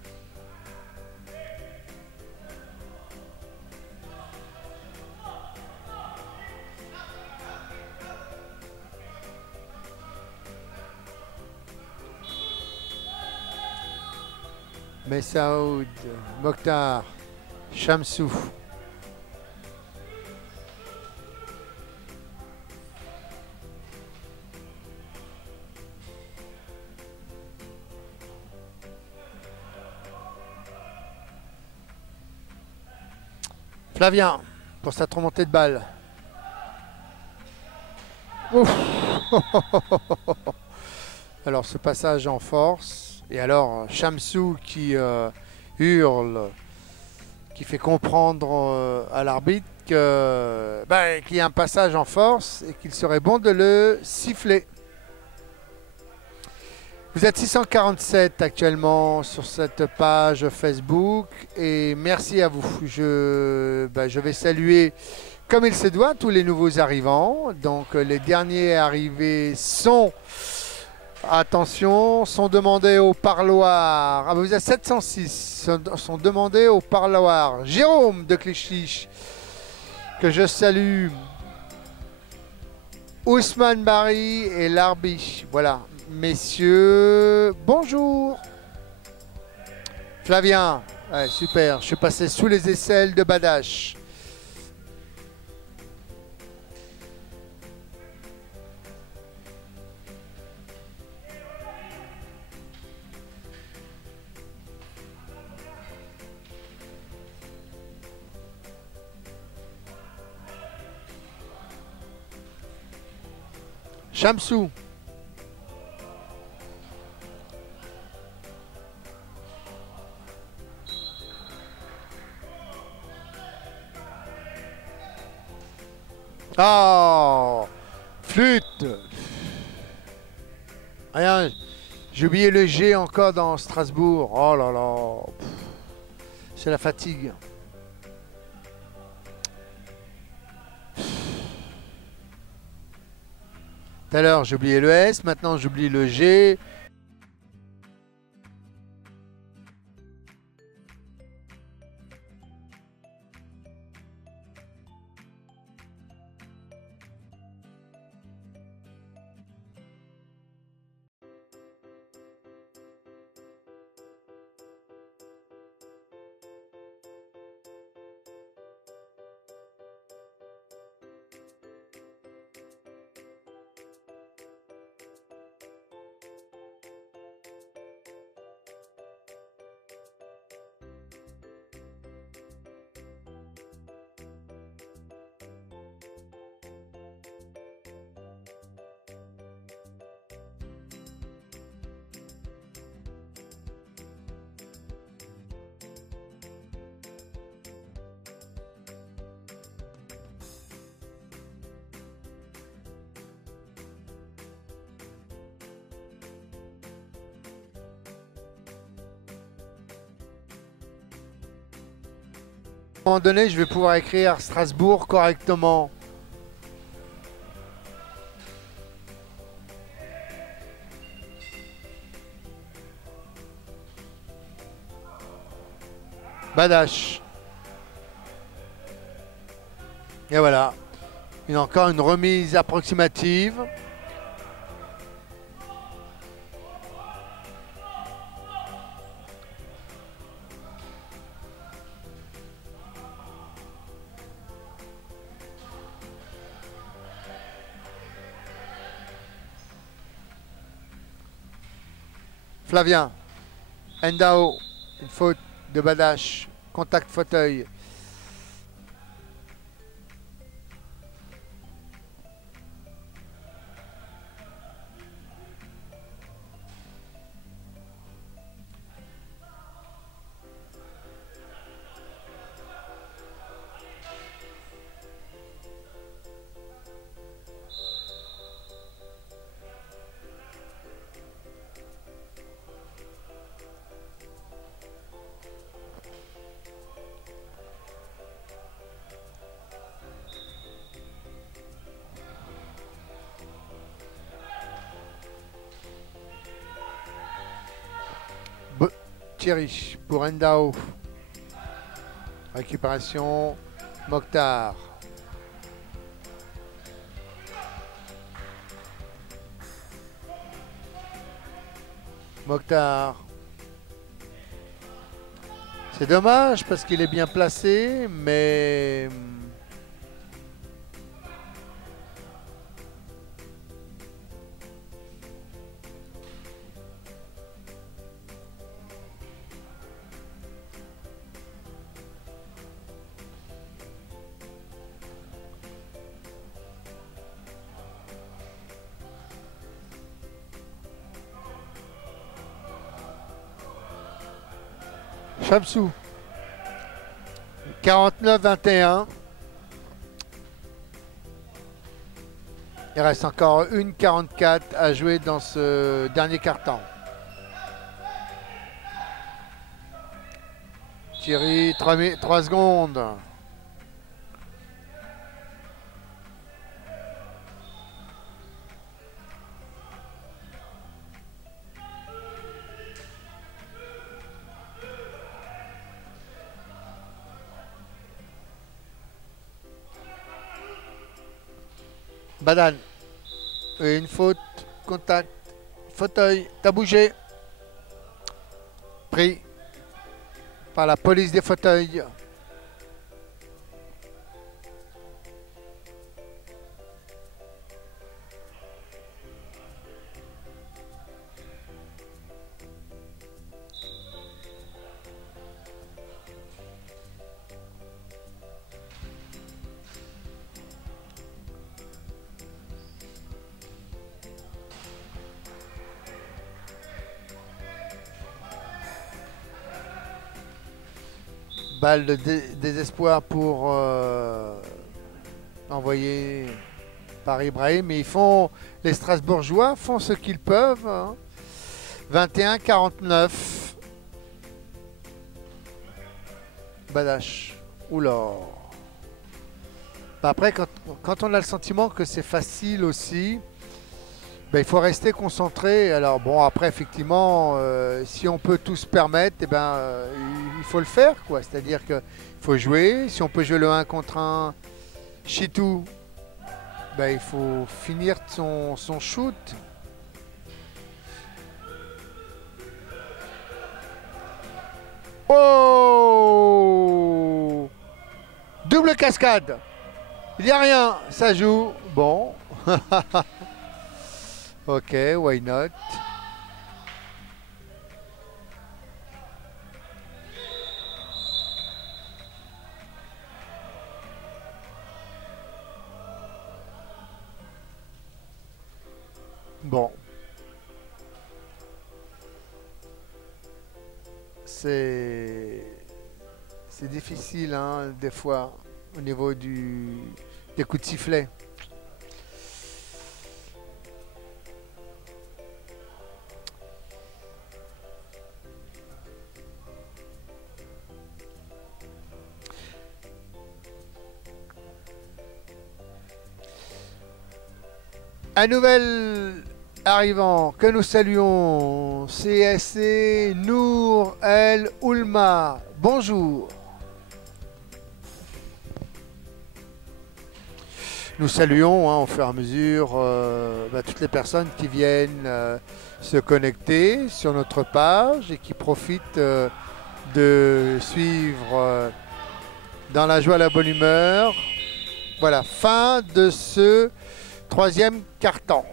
Messaoud, Mokhtar, Shamsou. Flavien, pour sa remontée de balle. Ouf. Alors ce passage en force. Et alors Shamsou qui hurle, qui fait comprendre à l'arbitre qu'il y a un passage en force et qu'il serait bon de le siffler. Vous êtes 647 actuellement sur cette page Facebook et merci à vous. Je vais saluer comme il se doit tous les nouveaux arrivants. Donc les derniers arrivés sont, attention, sont demandés au parloir. Ah, vous êtes 706, sont demandés au parloir. Jérôme de Clichy, que je salue. Ousmane Barry et Larbi. Voilà. Messieurs, bonjour. Flavien, ouais, super. Je suis passé sous les aisselles de Badache. Chamsou. Oh, flûte. Rien, j'ai oublié le G encore dans Strasbourg. Oh là là, c'est la fatigue. Tout à l'heure, j'ai oublié le S, maintenant j'oublie le G. À un moment donné, je vais pouvoir écrire Strasbourg correctement. Badache. Et voilà. Il y a encore une remise approximative. Flavien, Endao, une faute de Badache, contact fauteuil. Thierry pour Endao. Récupération. Mokhtar. Mokhtar. C'est dommage parce qu'il est bien placé, mais... Chamsou. 49-21. Il reste encore une 44 à jouer dans ce dernier quart-temps. Thierry, 3 secondes. Badal. Et une faute. Contact. Fauteuil. T'as bougé. Pris par la police des fauteuils. Balle de désespoir pour envoyer par Ibrahim. Mais ils font, les Strasbourgeois font ce qu'ils peuvent. Hein. 21-49. Badache. Oula. Bah après, quand on a le sentiment que c'est facile aussi, ben, il faut rester concentré. Alors bon, après, effectivement, si on peut tout se permettre, eh ben, il faut le faire, quoi. C'est-à-dire qu'il faut jouer. Si on peut jouer le 1 contre 1, Chitou, ben, il faut finir son shoot. Oh! Double cascade. Il n'y a rien, ça joue. Bon. Ok, why not? Bon. C'est difficile, hein, des fois, au niveau des coups de sifflet. Un nouvel arrivant que nous saluons, CSC Nour El Oulma. Bonjour. Nous saluons, hein, au fur et à mesure toutes les personnes qui viennent se connecter sur notre page et qui profitent de suivre dans la joie, la bonne humeur. Voilà, fin de ce troisième quart-temps.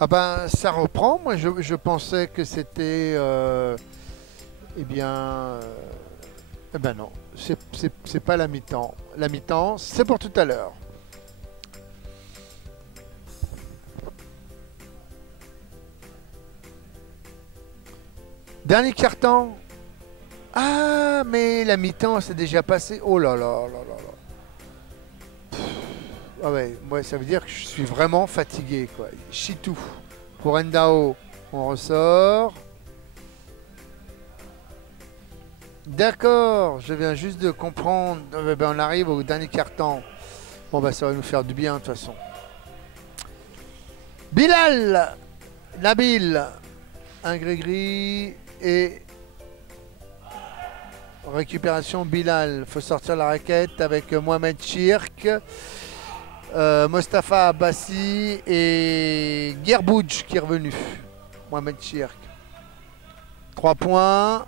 Ah ben, ça reprend. Moi, je pensais que c'était... eh bien... eh ben non, c'est pas la mi-temps. La mi-temps, c'est pour tout à l'heure. Dernier quart-temps. Ah, mais la mi-temps, c'est déjà passé. Oh là là là là là. Ah ouais, moi ça veut dire que je suis vraiment fatigué, quoi. Chitou. Pour Endao, on ressort. D'accord, je viens juste de comprendre. Ben, on arrive au dernier quart-temps. Bon, bah ça va nous faire du bien de toute façon. Bilal, Nabil, un gris-gris et récupération Bilal. Faut sortir la raquette avec Mohamed Chirk, Mostafa Abbassi et Gerbouj qui est revenu. Mohamed Chirk. 3 points.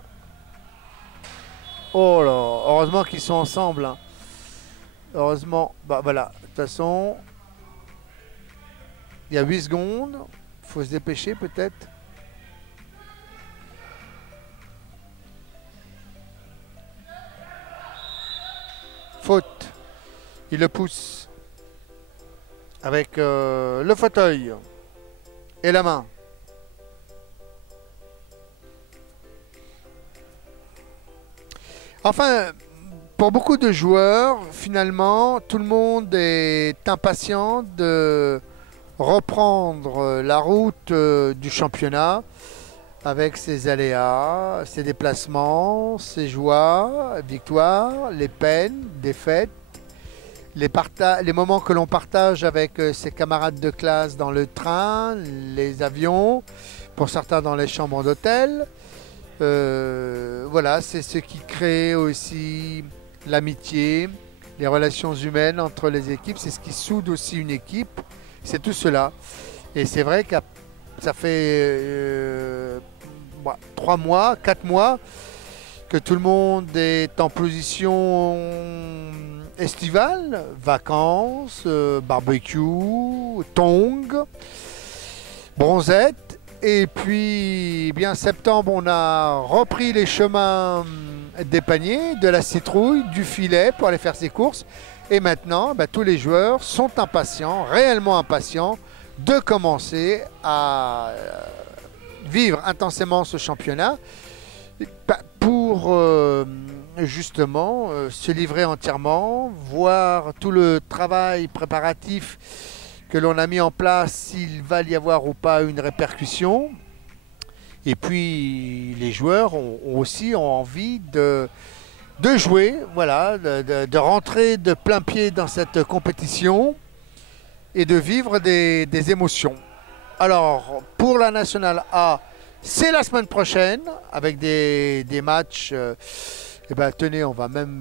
Oh là, heureusement qu'ils sont ensemble. Hein. Heureusement, bah voilà, de toute façon, il y a 8 secondes. Faut se dépêcher peut-être. Faute. Il le pousse avec le fauteuil et la main. Enfin, pour beaucoup de joueurs, finalement, tout le monde est impatient de reprendre la route du championnat avec ses aléas, ses déplacements, ses joies, victoires, les peines, défaites, les moments que l'on partage avec ses camarades de classe dans le train, les avions, pour certains dans les chambres d'hôtel. Voilà, c'est ce qui crée aussi l'amitié, les relations humaines entre les équipes. C'est ce qui soude aussi une équipe. C'est tout cela. Et c'est vrai que ça fait 3 mois, 4 mois que tout le monde est en position estivale, vacances, barbecue, tongs, bronzette. Et puis, bien septembre, on a repris les chemins des paniers, de la citrouille, du filet pour aller faire ses courses. Et maintenant, tous les joueurs sont impatients, réellement impatients, de commencer à vivre intensément ce championnat pour justement se livrer entièrement, voir tout le travail préparatif que l'on a mis en place, s'il va y avoir ou pas une répercussion. Et puis les joueurs ont aussi envie de jouer, voilà, de rentrer de plein pied dans cette compétition et de vivre des émotions. Alors pour la Nationale A, c'est la semaine prochaine avec des matchs. Et tenez, on va même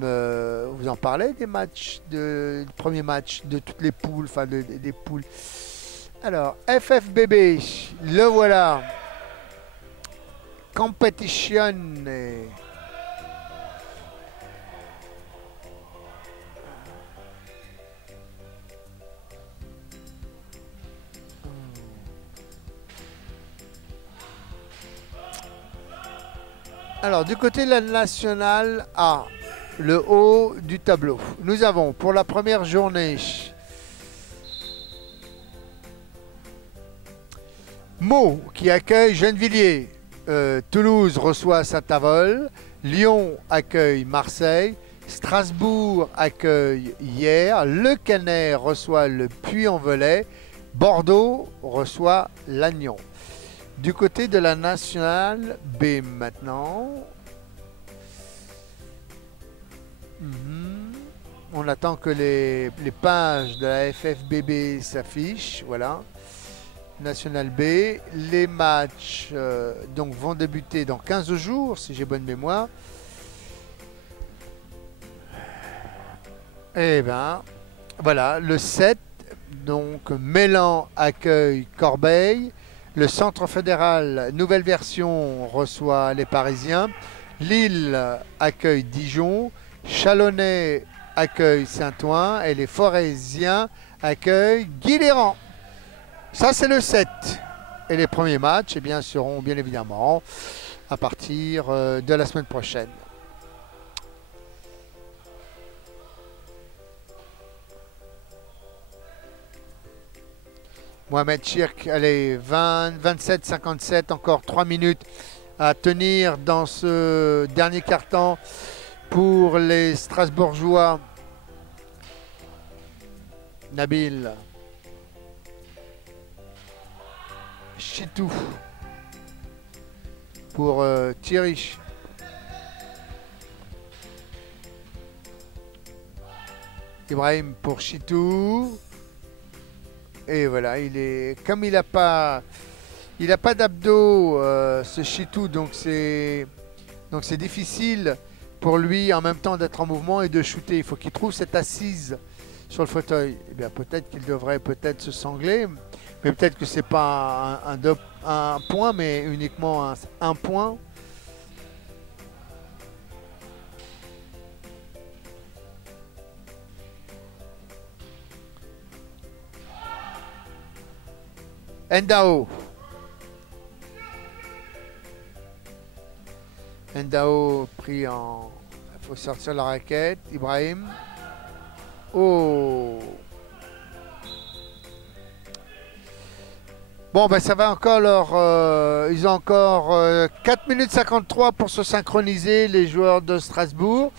vous en parler des matchs, du premier match de toutes les poules, enfin des poules. Alors, FFBB, le voilà. Competition. Alors, du côté de la Nationale A, le haut du tableau, nous avons pour la première journée Meaux qui accueille Gennevilliers, Toulouse reçoit Saint-Avold, Lyon accueille Marseille, Strasbourg accueille Hyères, Le Canet reçoit le Puy-en-Velay, Bordeaux reçoit Lannion. Du côté de la Nationale B maintenant. On attend que les pages de la FFBB s'affichent. Voilà. Nationale B. Les matchs donc vont débuter dans 15 jours, si j'ai bonne mémoire. Et voilà, le 7. Donc Mélan accueille Corbeil. Le Centre fédéral, nouvelle version, reçoit les Parisiens. Lille accueille Dijon. Chalonnais accueille Saint-Ouen. Et les Forésiens accueillent Guilherand. Ça, c'est le 7. Et les premiers matchs seront bien évidemment à partir de la semaine prochaine. Mohamed Chirk, allez, 27-57, encore 3 minutes à tenir dans ce dernier quart-temps pour les Strasbourgeois. Nabil. Chitou. Pour Thierry. Ibrahim pour Chitou. Et voilà, il est comme il a pas d'abdos, ce Chitou, donc c'est difficile pour lui en même temps d'être en mouvement et de shooter. Il faut qu'il trouve cette assise sur le fauteuil. Eh bien, peut-être qu'il devrait peut-être se sangler, mais peut-être que c'est pas un point, mais uniquement un point. Endao. Endao pris en. Il faut sortir la raquette. Ibrahim. Oh. Bon, ben ça va encore ils ont encore 4 minutes 53 pour se synchroniser, les joueurs de Strasbourg.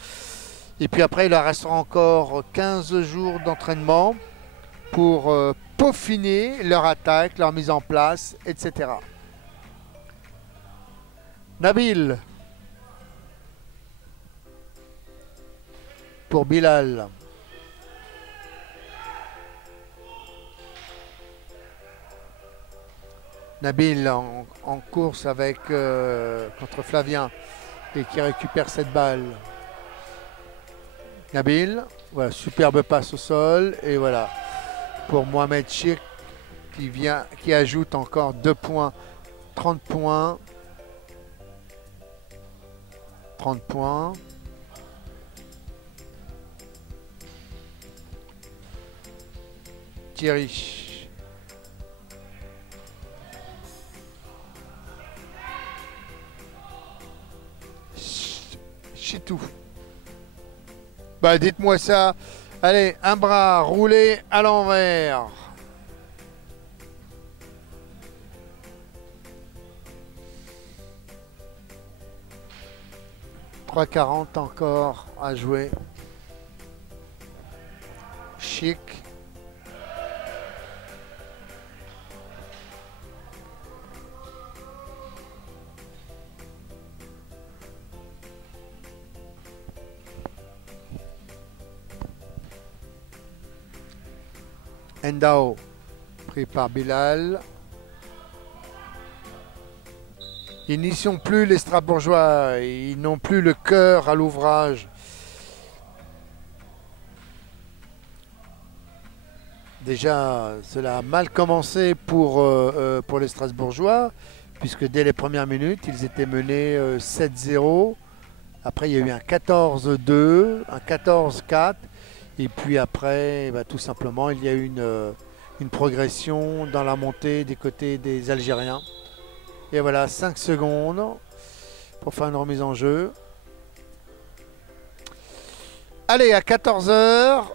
Et puis après, il leur restera encore 15 jours d'entraînement pour peaufiner leur attaque, leur mise en place, etc. Nabil pour Bilal. Nabil en course avec contre Flavien et qui récupère cette balle. Nabil, voilà, superbe passe au sol et voilà pour Mohamed Chir qui ajoute encore 2 points, 30 points. 30 points. Thierry. Chitou. Bah dites-moi ça. Allez, un bras roulé à l'envers. « 3,40 encore à jouer. Chic. Endao, pris par Bilal. Ils n'y sont plus, les Strasbourgeois. Ils n'ont plus le cœur à l'ouvrage. Déjà, cela a mal commencé pour les Strasbourgeois, puisque dès les premières minutes, ils étaient menés 7-0. Après, il y a eu un 14-2, un 14-4. Et puis après, bah, tout simplement, il y a eu une progression dans la montée des côtés des Algériens. Et voilà, 5 secondes pour faire une remise en jeu. Allez, à 14h,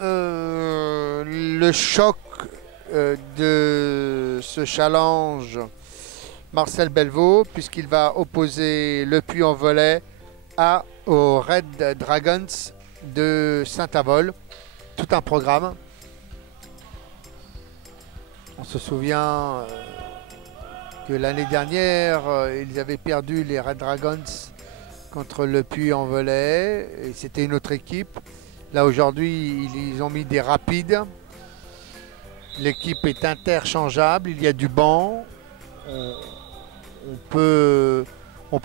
le choc de ce challenge Marcel Belvaux, puisqu'il va opposer Le Puy-en-Velay aux Red Dragons de Saint-Avold. Tout un programme. On se souvient que l'année dernière, ils avaient perdu les Red Dragons contre Le Puy-en-Velay. Et c'était une autre équipe. Là, aujourd'hui, ils ont mis des rapides. L'équipe est interchangeable. Il y a du banc. On peut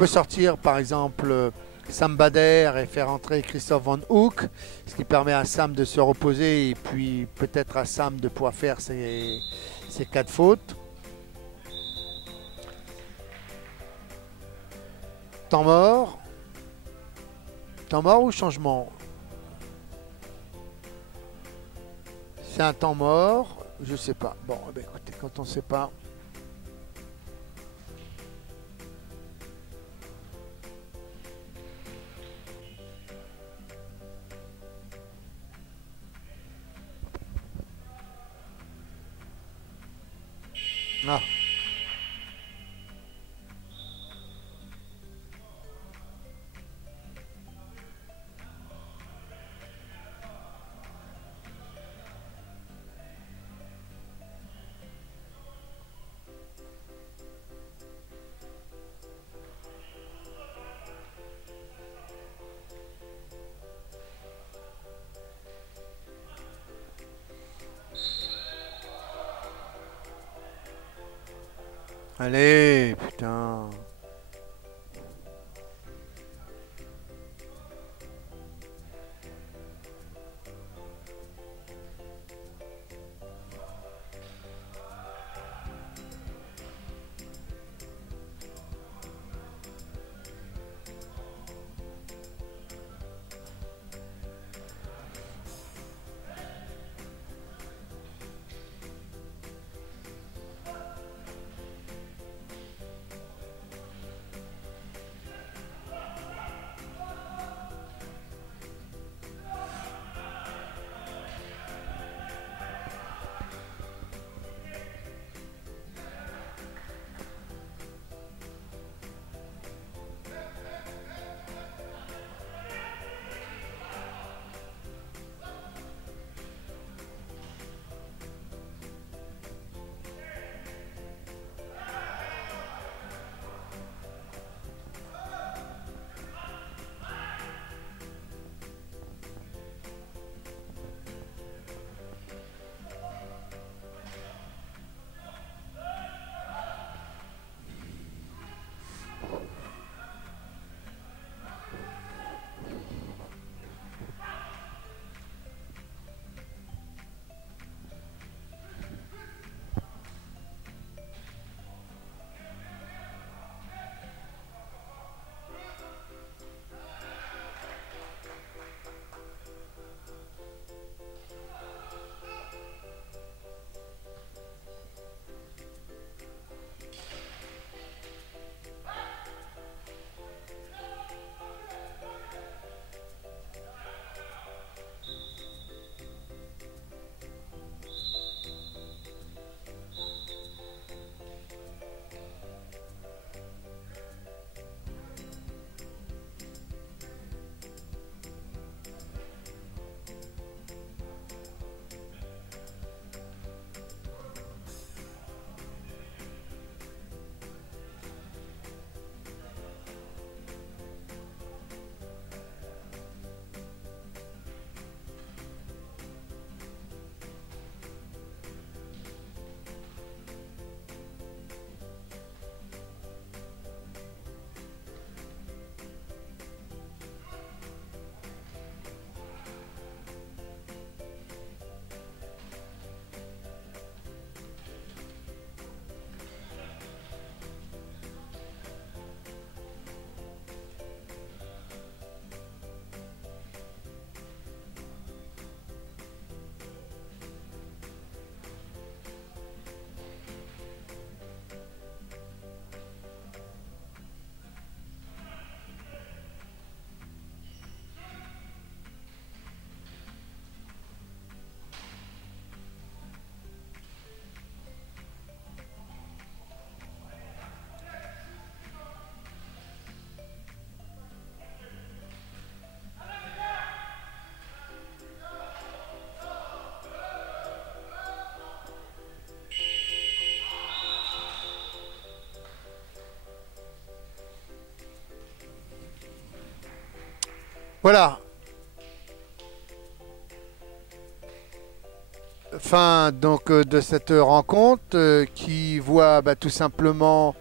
sortir, par exemple, Sam Bader et faire entrer Christophe Van Hoek, ce qui permet à Sam de se reposer et puis peut-être à Sam de pouvoir faire ses 4 fautes. Temps mort. Temps mort ou changement? C'est un temps mort. Je sais pas. Bon, eh bien, écoutez, quand on ne sait pas... Ah. Allez, putain. Voilà. Fin donc de cette rencontre qui voit tout simplement